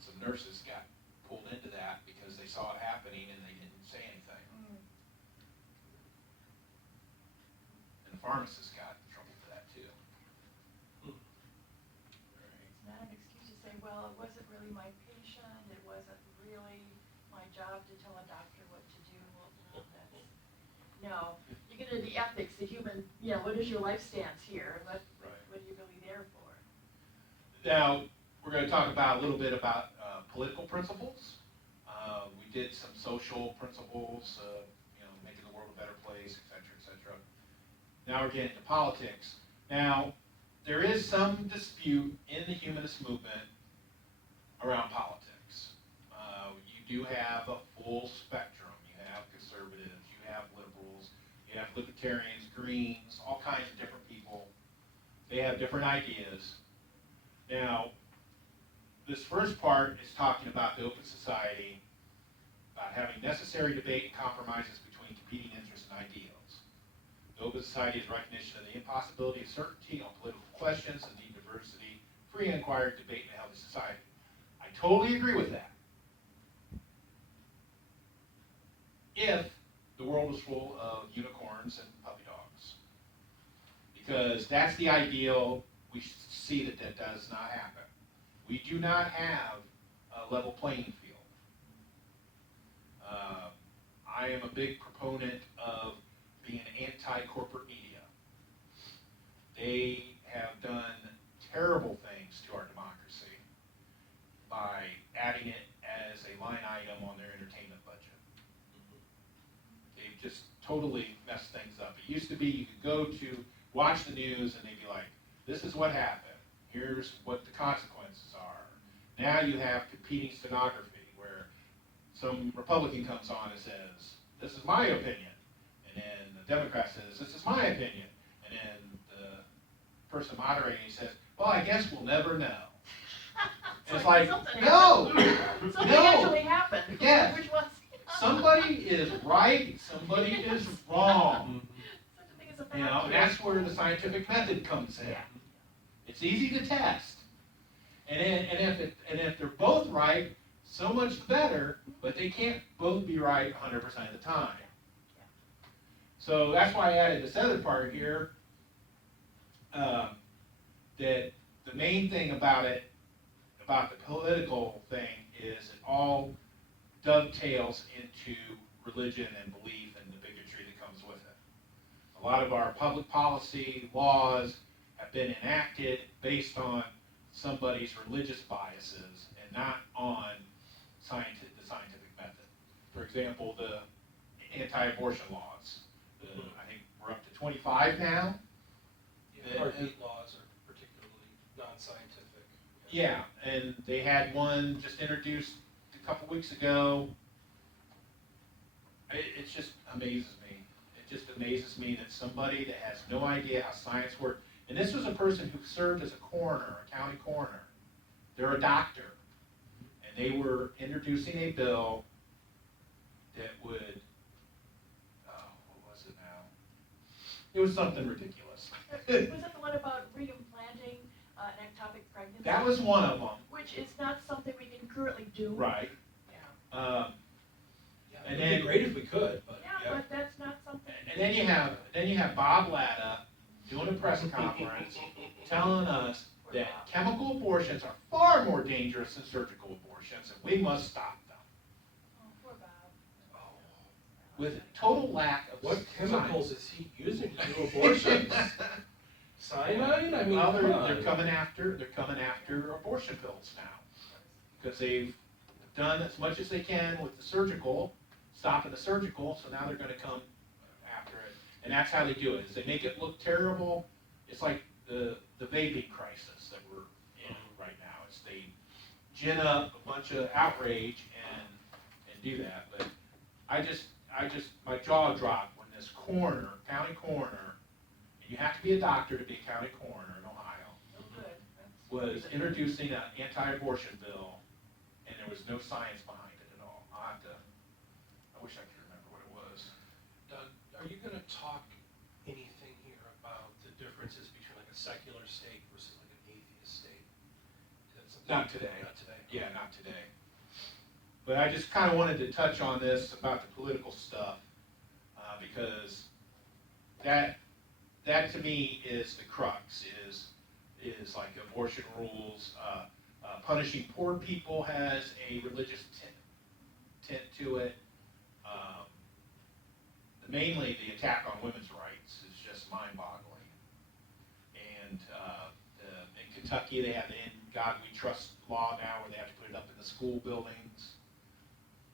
some nurses got pulled into that because they saw it happening and they didn't say anything. Mm. And the pharmacist got in trouble for that too. It's not an excuse to say, well, it wasn't really my patient, it wasn't really my job to tell a doctor what to do. Well, no, you get into the ethics, the human, what is your life stance here? What are you really there for? Now, we're going to talk about a little bit about political principles. We did some social principles, making the world a better place, et cetera, et cetera. Now we're getting to politics. Now, there is some dispute in the humanist movement around politics. You do have a full spectrum. You have conservatives, you have liberals, you have libertarians, Greens, all kinds of different people. They have different ideas. Now, this first part is talking about the open society, about having necessary debate and compromises between competing interests and ideals. The open society is recognition of the impossibility of certainty on political questions and need diversity, free inquiry, debate, and a healthy society. I totally agree with that. If the world was full of unicorns and puppy dogs. Because that's the ideal. We see that that does not happen. We do not have a level playing field. I am a big proponent of being anti-corporate media. They have done terrible things to our democracy by adding it as a line item on their entertainment budget. They've just totally messed things up. It used to be you could go to watch the news and they'd be like, this is what happened. Here's what the consequences are. Now you have competing stenography where some Republican comes on and says, this is my opinion. And then the Democrat says, this is my opinion. And then the person moderating says, well, I guess we'll never know. It's like, something no, happened. Something no. actually happened. Yes. Which was, Somebody is right, somebody is wrong. such a thing as a fact. And that's where the scientific method comes in. Yeah. It's easy to test. And if they're both right, so much better, but they can't both be right 100% of the time. So that's why I added this other part here, that the main thing about it, about the political thing, is it all dovetails into religion and belief and the bigotry that comes with it. A lot of our public policy laws have been enacted based on somebody's religious biases and not on the scientific method. For example, the anti-abortion laws. I think we're up to 25 now. Heartbeat laws are particularly non-scientific. Yeah, and they had one just introduced a couple weeks ago. It just amazes me. It just amazes me that somebody that has no idea how science works, and this was a person who served as a coroner, a county coroner. They're a doctor, and they were introducing a bill that would, what was it now? It was something ridiculous. Was that the one about reimplanting an ectopic pregnancy? That was one of them. Which is not something we can currently do. Right. Yeah. And It'd then, be great if we could, but Yeah, but that's not something. and then you have Bob Latta doing a press conference telling us that chemical abortions are far more dangerous than surgical abortions, and we must stop them. Oh, poor Bob. With total lack of what science. chemicals is he using to do abortions? Cyanide? I mean, Well, come on. they're coming after abortion pills now, because they've done as much as they can with the surgical, stopping the surgical, so now they're gonna come after it. And that's how they do it, is they make it look terrible. It's like the vaping crisis that we're in right now. It's they gin up a bunch of outrage and do that. But I just, my jaw dropped when this coroner, county coroner, and you have to be a doctor to be a county coroner in Ohio, No good. was introducing an anti-abortion bill, and there was no science behind it at all. I wish I could remember what it was. Doug, are you gonna talk anything here about the differences between like a secular state versus like an atheist state? Is that something- Not today. Not today. Yeah, not today. But I just kind of wanted to touch on this about the political stuff, because that to me is the crux, is like abortion rules. Punishing poor people has a religious tint to it. Mainly the attack on women's rights is just mind-boggling. And in Kentucky, they have the In God We Trust law now, where they have to put it up in the school buildings,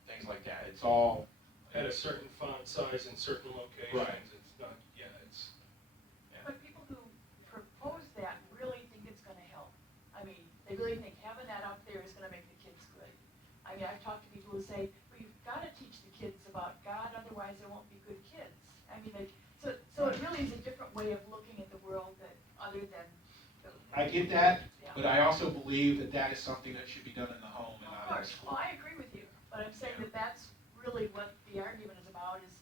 things like that. It's all At a certain font size in certain locations, Right. it's not, it's. But people who propose that really think it's gonna help. I mean, they really think having that up there is gonna make the kids good. I mean, I've talked to people who say, well, you've gotta teach the kids about God, otherwise they won't be good kids. I mean, so it really is a different way of looking at the world that, other than. I get that, Yeah. but I also believe that that is something that should be done in the home and Of not in the course, school. well, I agree with you, but I'm saying that that's really what the argument is about, is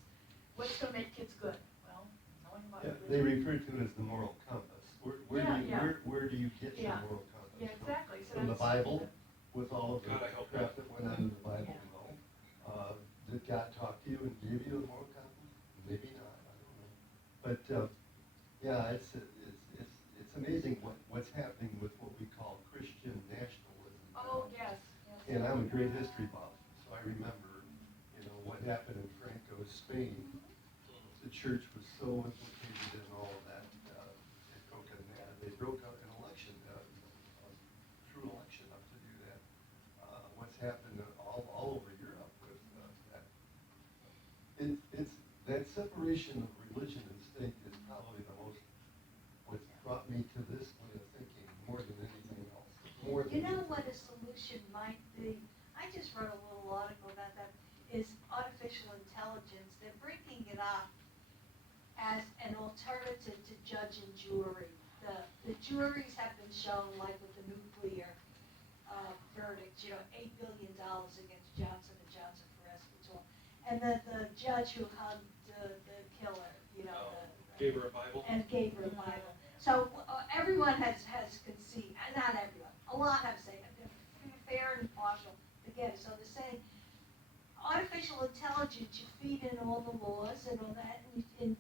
what's gonna make kids good? Well, knowing about Yeah, religion. they refer to it as the moral compass. Where do you get your Yeah. moral compass? Yeah, exactly. So From the that's- Bible, with all of the God, I hope crap that went on in the Bible, Yeah. no. Did God talk to you and give you a moral compass? Maybe not, I don't know. But, yeah, it's amazing what's happening with what we call Christian nationalism. Oh, yes, yes. And I'm a great history buff, so I remember, what happened in Franco's Spain. The church was so implicated in all of that, they broke out an election, a true election up to do that. What's happened all over Europe with that. It's that separation of religion and state is probably what's brought me to this way of thinking more than anything else. You know what a solution might be? I just wrote a little article about that, is artificial intelligence. They're bringing it up as an alternative to judge and jury. The juries have been shown, like with the nuclear verdict, $8 billion against Johnson & Johnson for Esquital. And the judge who hung the killer, Gave her a Bible? and gave her a Bible. So everyone has conceded, not everyone, a lot have said, fair and impartial, again, so they're saying, artificial intelligence, you feed in all the laws and all that, and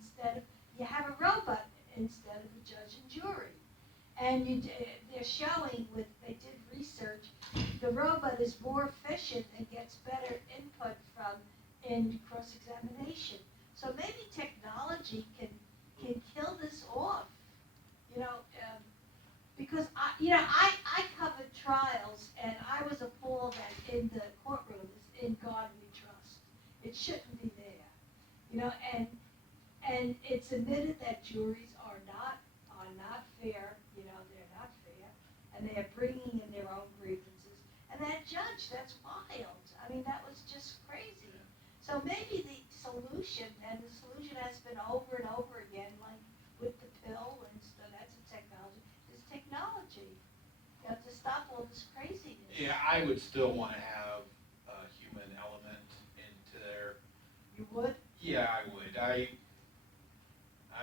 you have a robot instead of a judge and jury. And they're showing they did research, the robot is more efficient and gets better input in cross-examination. So maybe technology can kill this off, because I covered trials, and I was appalled that in the courtrooms, in God we trust. It shouldn't be there, and it's admitted that juries are not fair, they're not fair, and they are bringing in their own grievances. And that judge, that's wild. I mean, that was just crazy. So maybe the solution, and the solution has been over and over again, like with the pill, and so that's a technology, is technology, to stop all this craziness. Yeah, I would still want to have a human element into there. You would? Yeah, I would. I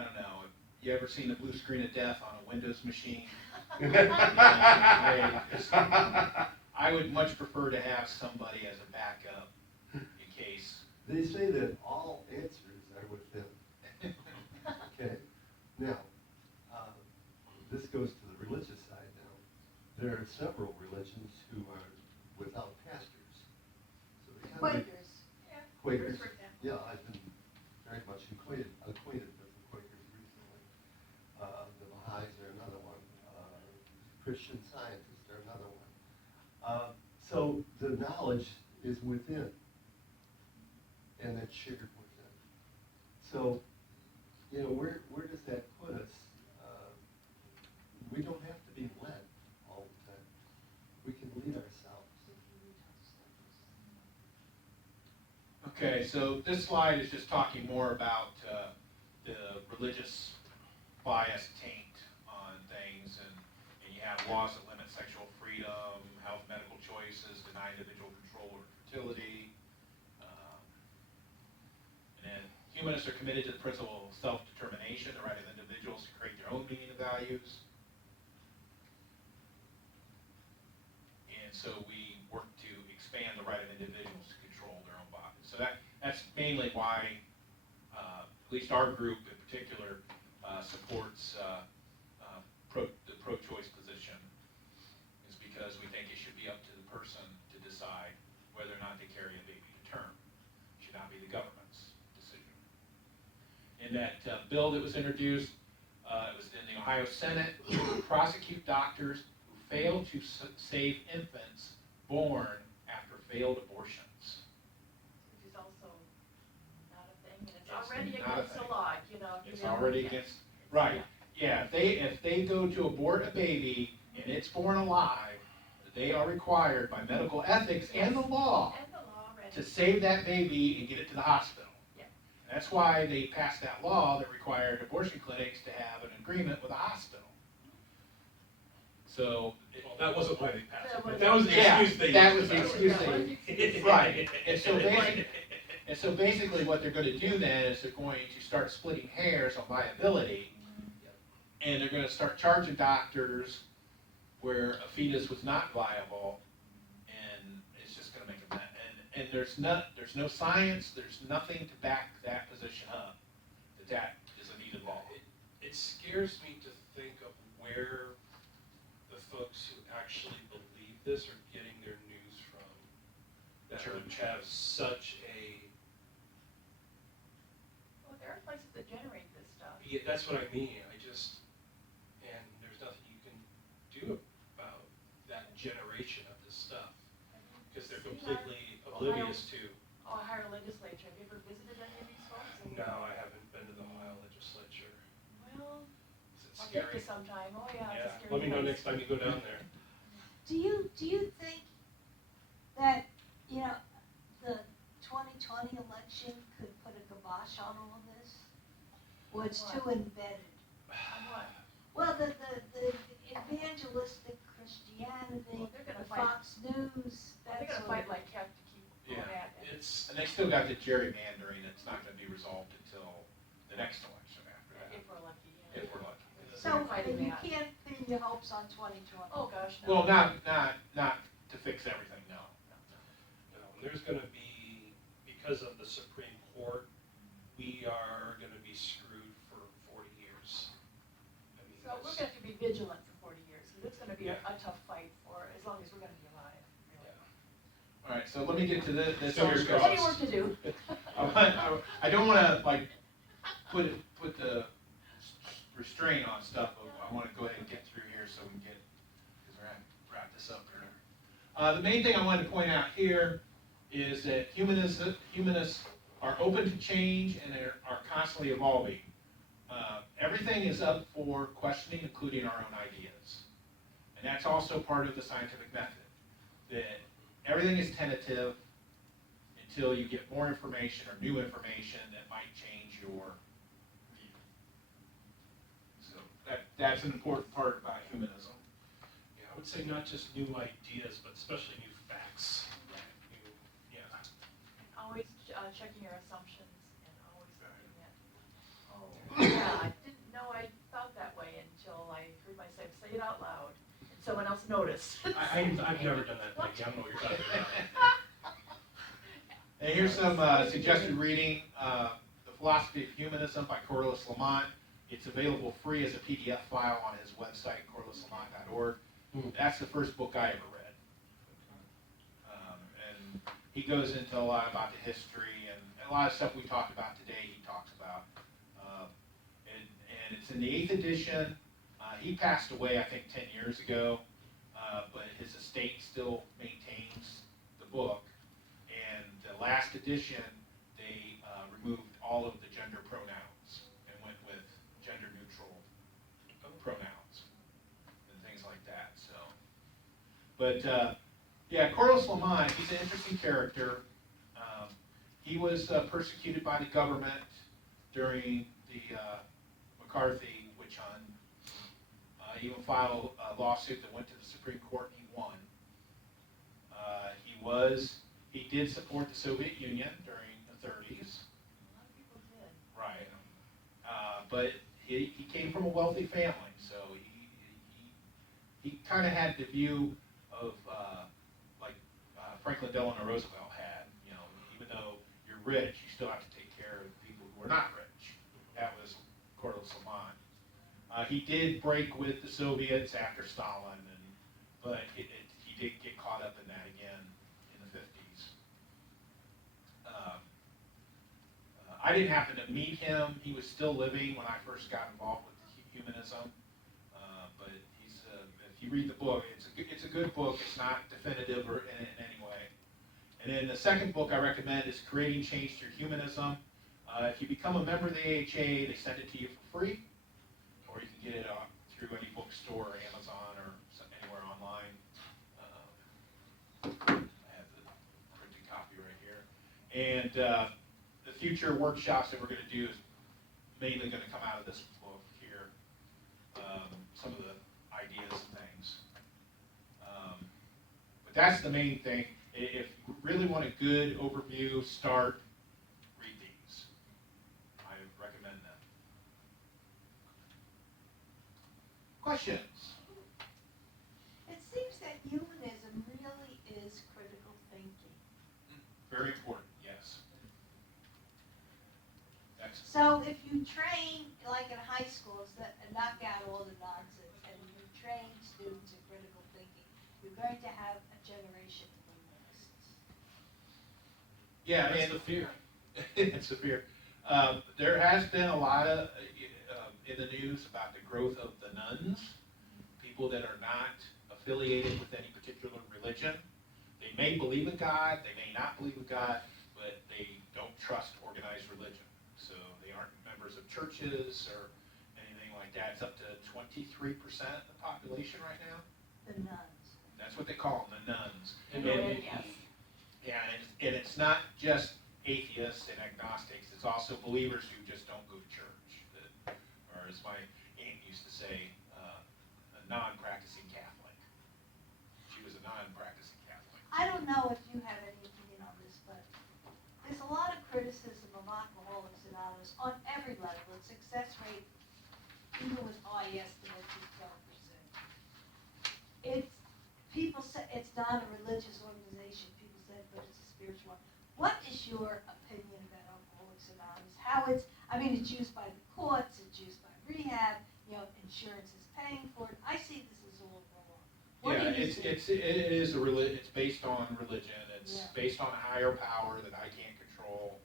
don't know. You ever seen the blue screen of death on a Windows machine? Yeah, great. I would much prefer to have somebody as a backup in case. They say that all answers are within. Okay? Now, this goes to the religious side now. There are several religions who are without pastors. So they kind of- Quakers. Yeah. Quakers. For example. Yeah, I've been very much acquainted with the Quakers recently. The Baha'is are another one. Christian Scientists are another one. So the knowledge is within, and that's shared within. So, you know, where does that put us? We don't have to be led all the time. We can lead ourselves. Okay, so this slide is just talking more about the religious bias taint on things, and you have laws that limit sexual freedom, health, medical choices, deny individual control over fertility. And then humanists are committed to the principle of self-determination, the right of individuals to create their own meaning and values. And so we work to expand the right of individuals to control their own bodies. So that's mainly why, at least our group in particular, supports the pro-choice position, is because we think it should be up to the person to decide whether or not they carry a baby to term. It should not be the government's decision. In that bill that was introduced, it was in the Ohio Senate, to prosecute doctors who fail to save infants born after failed abortions. Which is also not a thing, and it's It's already not a against the thing. law, you know. It's already against, right, yeah, if they go to abort a baby and it's born alive, they are required by medical ethics and the law And the law already. to save that baby and get it to the hospital. Yeah. And that's why they passed that law that required abortion clinics to have an agreement with a hospital. So. Well, that wasn't why they passed it, but That that was the Yeah, excuse they used. that was the about excuse it. they used. Right, and so basically what they're gonna do then is they're going to start splitting hairs on liability. And they're gonna start charging doctors where a fetus was not viable, and it's just gonna make a mess. And there's no science, there's nothing to back that position up, that is a needed law. It scares me to think of where the folks who actually believe this are getting their news from. That would have such a, Well, there are places that generate this stuff. yeah, that's what I mean, and there's nothing you can do about that generation of this stuff, because they're completely oblivious to. Ohio legislature, have you ever visited any of these folks? No, I haven't been to the Ohio legislature. Well, Is it I'll take scary? you sometime, oh yeah, Yeah, it's a scary let me know place. next time you go down there. Do you think that, you know, the 2020 election could put a kibosh on all of this? Or it's too embedded? On what? Well, the evangelistic Christianity, Well, they're gonna the fight. Fox News, They're that gonna sort fight of. like heck to keep going Yeah, at it. it's, And they still got the gerrymandering, it's not gonna be resolved until the next election after that, If we're lucky, yeah. if we're lucky. So, I mean, you can't pin your hopes on 2020. Oh, gosh, no. Well, not to fix everything, no. you know, there's gonna be, because of the Supreme Court, we are gonna be screwed for 40 years. I mean, So we're that's- gonna have to be vigilant for 40 years, because it's gonna be Yeah. a tough fight for, as long as we're gonna be alive, really. All right, so let me get to this. Fingers here, 'cause Plenty of work to do. I don't wanna like put the restraint on stuff, but I wanna go ahead and get through here so we can get, because we're gonna wrap this up here. The main thing I wanted to point out here is that humanists are open to change and are constantly evolving. Everything is up for questioning, including our own ideas. And that's also part of the scientific method, that everything is tentative until you get more information or new information that might change your view. So that's an important part about humanism. Yeah, I would say not just new ideas, but especially new facts. New, yeah. Always checking your assumptions and always thinking that, oh, yeah, I didn't know I thought that way until I heard myself say it out loud, and someone else noticed. I've never done that, Peggy, I don't know what you're talking about. And here's some suggested reading, The Philosophy of Humanism by Corliss Lamont. It's available free as a PDF file on his website, corlisslamont.org. That's the first book I ever read. And he goes into a lot about the history and a lot of stuff we talked about today, he talks about. And it's in the 8th edition. He passed away, I think, 10 years ago, but his estate still maintains the book. last edition, they removed all of the gender pronouns and went with gender neutral pronouns and things like that. So, but yeah, Corliss Lamont, he's an interesting character. He was persecuted by the government during the McCarthy witch hunt. He even filed a lawsuit that went to the Supreme Court and he won. He did support the Soviet Union during the 30s. A lot of people did. Right. But he came from a wealthy family, so he kind of had the view of like Franklin Delano Roosevelt had. You know, even though you're rich, you still have to take care of people who are not rich. That was Corliss Lamont. He did break with the Soviets after Stalin, but he did get caught up in that again in the 50s. I didn't happen to meet him. He was still living when I first got involved with humanism. But if you read the book, it's a good book. It's not definitive or in any way. And then the second book I recommend is Creating Change Through Humanism. If you become a member of the AHA, they send it to you for free, or you can get it through any bookstore or Amazon or anywhere online. I have the printed copy right here. And the future workshops that we're going to do is mainly going to come out of this book here. Some of the ideas and things. But that's the main thing. If you really want a good overview, read these. I recommend them. Questions? It seems that humanism really is critical thinking. Very important, yes. Excellent. So if you train, like in high schools, and knock out all the nonsense, and you train students in critical thinking, you're going to have a generation of humanists. Yeah, That's and the fear. it's a fear. There has been a lot of in the news about the growth of the nuns, people that are not affiliated with any particular religion. They may believe in God, they may not believe in God, but they don't trust organized religion. So they aren't members of churches or anything like that. It's up to 23% of the population right now. The nuns. That's what they call them, the nuns. And Yes. Yeah, and it's not just atheists and agnostics, it's also believers who just don't go to church. Or as my aunt used to say, a non-practicing Catholic. She was a non-practicing Catholic. I don't know if you have any opinion on this, but there's a lot of criticism of Alcoholics Anonymous on every level. Its success rate, even with high estimates, is 12%. People say it's not a religious organization. People say, but it's a spiritual one. What is your opinion about Alcoholics Anonymous? It's used by the courts, it's used by rehab, insurance is paying for it. I see this as all wrong. What do you think? It is it's based on religion. It's Yeah. based on a higher power that I can't control,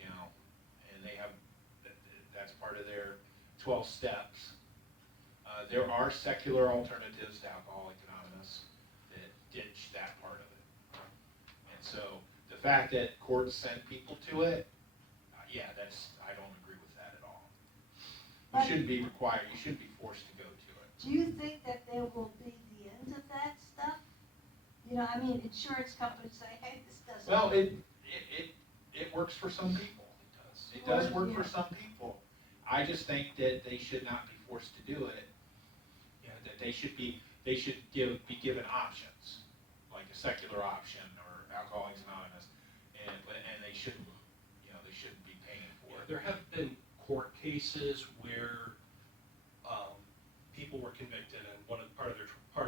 and they have, that's part of their 12 steps. There are secular alternatives to Alcoholics Anonymous that ditch that part of it. And so the fact that courts send people to it, I don't agree with that at all. You shouldn't be required, you shouldn't be forced to go to it. Do you think that there will be the end of that stuff? Insurance companies say, hey, this doesn't. Well, it works for some people. It does work for some people. I just think that they should not be forced to do it. That they should be given options, like a secular option or Alcoholics Anonymous, and they shouldn't be paying for it. There have been court cases where people were convicted, and part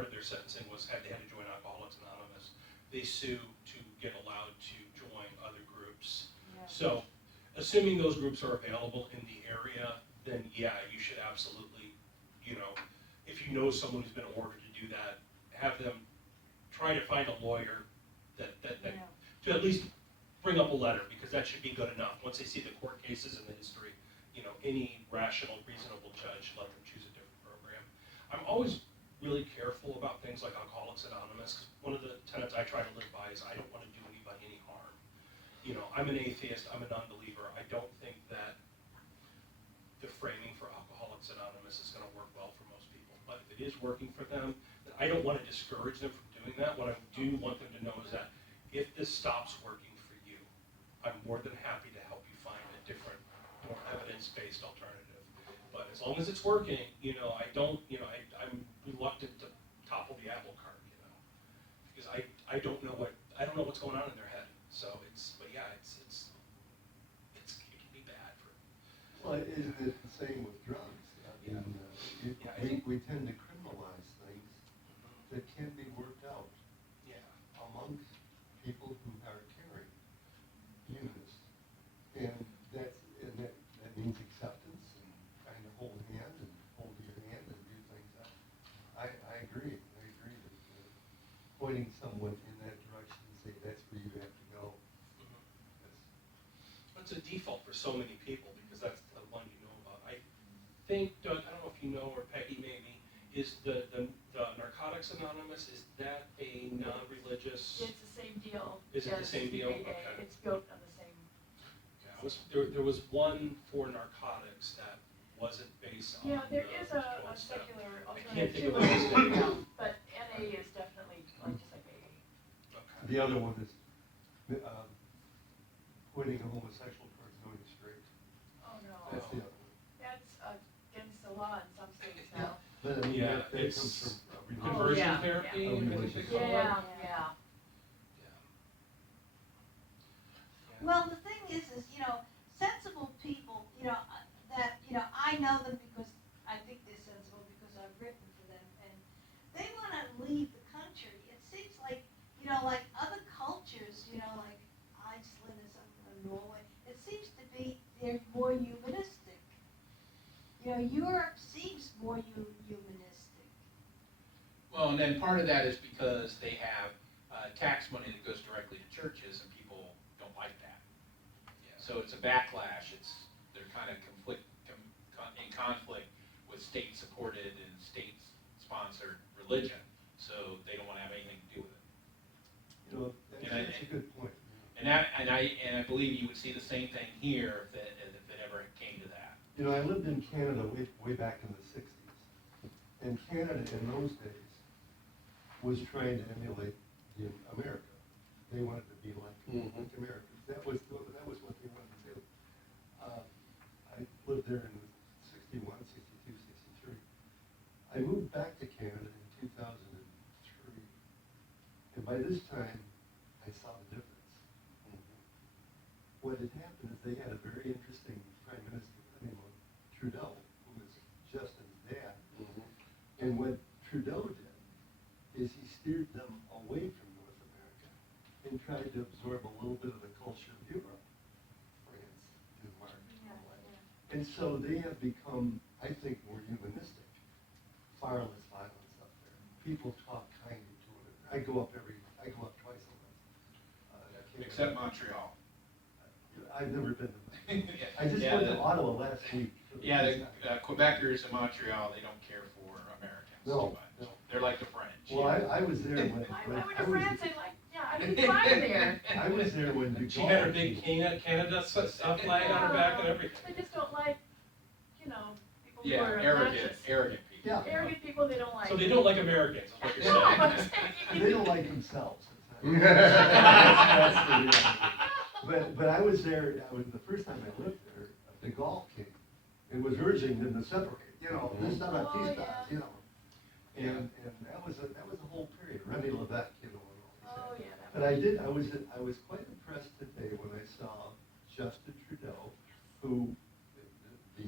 of their sentencing was they had to join Alcoholics Anonymous. They sued to get allowed to join other groups. Yeah. So, assuming those groups are available in the area, then yeah, you should absolutely, if you know someone who's been ordered to do that, have them try to find a lawyer that to at least bring up a letter, because that should be good enough. Once they see the court cases and the history, any rational, reasonable judge, let them choose a different program. I'm always really careful about things like Alcoholics Anonymous. One of the tenets I try to live by is I don't want to do anybody any harm. you know, I'm an atheist, I'm a non-believer, I don't think that the framing for Alcoholics Anonymous is gonna work well for most people. But if it is working for them, I don't wanna discourage them from doing that. What I do want them to know is that if this stops working for you, I'm more than happy to help you find a different, more evidence-based alternative. But as long as it's working, you know, I'm reluctant to topple the apple cart, you know, because I don't know what's going on in their head. So but yeah, it can be bad for. Well, isn't it the same with drugs? I mean, Yeah, I think- we tend to criminalize things that can be worked out Yeah. amongst people who are caring humanists. And that means acceptance and trying to hold hands and hold your hand and do things. I agree that pointing someone in that direction and say that's where you have to go. It's a default for so many people because that's the one you know about. I think, Doug, I don't know if you know, or Peggy maybe, is the Narcotics Anonymous, is that a non-religious? It's the same deal. Is it the as same deal? AA. Okay. It's built on the same. Yeah, there was one for narcotics that wasn't based on. Yeah, there is a 12 step. secular I can't alternative think to of it, the name. yeah, but NA is definitely like just like AA. Okay. The other one is pointing a homosexual towards going straight. Oh, no. That's the other one. That's against the law in some states now. But I mean, Yeah, that it's comes from a religion. conversion yeah, therapy, yeah. I think they call it. Yeah, yeah. Yeah. Well, the thing is, sensible people, I know them because I think they're sensible because I've written for them, and they want to leave the country. It seems like, like other cultures, like Iceland or Norway, it seems to be they're more humanistic. Europe seems more humanistic. Well, and then part of that is because they have tax money that goes directly to churches, and people don't like that. Yeah. So it's a backlash. They're kind of in conflict with state-supported and state-sponsored religion, so they don't want to have anything to do with it. That's a good point. And I believe you would see the same thing here if it ever came to that. I lived in Canada way back in the 60s. And Canada in those days was trying to emulate America. They wanted to be like Americans. That was what they wanted to do. I lived there in 61, 62, 63. I moved back to Canada in 2003. And by this time, I saw the difference. What had happened is they had a very interesting prime minister, Trudeau, who was Justin's dad. And what Trudeau did is he steered them away from North America and tried to absorb a little bit of the culture of Europe, France, Denmark. And so they have become, I think, more humanistic, far less violence up there. People talk kindly to one another. I go up twice a month. Except Montreal. I've never been to Yeah, I just yeah, went to Ottawa last week. Yeah, the Quebecers in Montreal, they don't care for Americans No, too much. no. They're like the French. Well, I was there when. I went to France and I'd be fine there. I was there when She had her big Canada flag on her back and everything. They just don't like, people who Yeah, are arrogant obnoxious. people. Yeah. Arrogant people they don't like. So they don't like Americans, is what you're No, saying. I'm saying. They don't like themselves. That's the reality. But I was there, the first time I lived there, de Gaulle came and was urging them to separate, this not a Oh, peace yeah. And that was a whole period, René Lévesque, and all these Oh, things. yeah. But I was quite impressed today when I saw Justin Trudeau, who the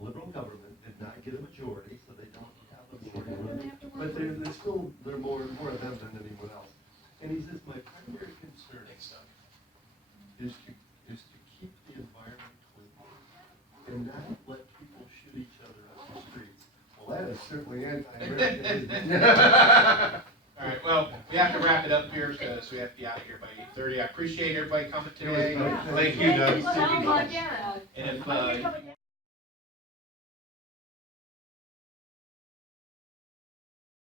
Liberal government did not get a majority, so they don't have a majority. But they're more of them than anyone else. And he says, my primary concern is to keep the environment clean and not let people shoot each other up the streets. Well, that is certainly anti-American, isn't it? All right, well, we have to wrap it up here because we have to be out of here by 8:30. I appreciate everybody coming today. Yeah. Thank you, Doug. Thank you so much. And if, When you come again.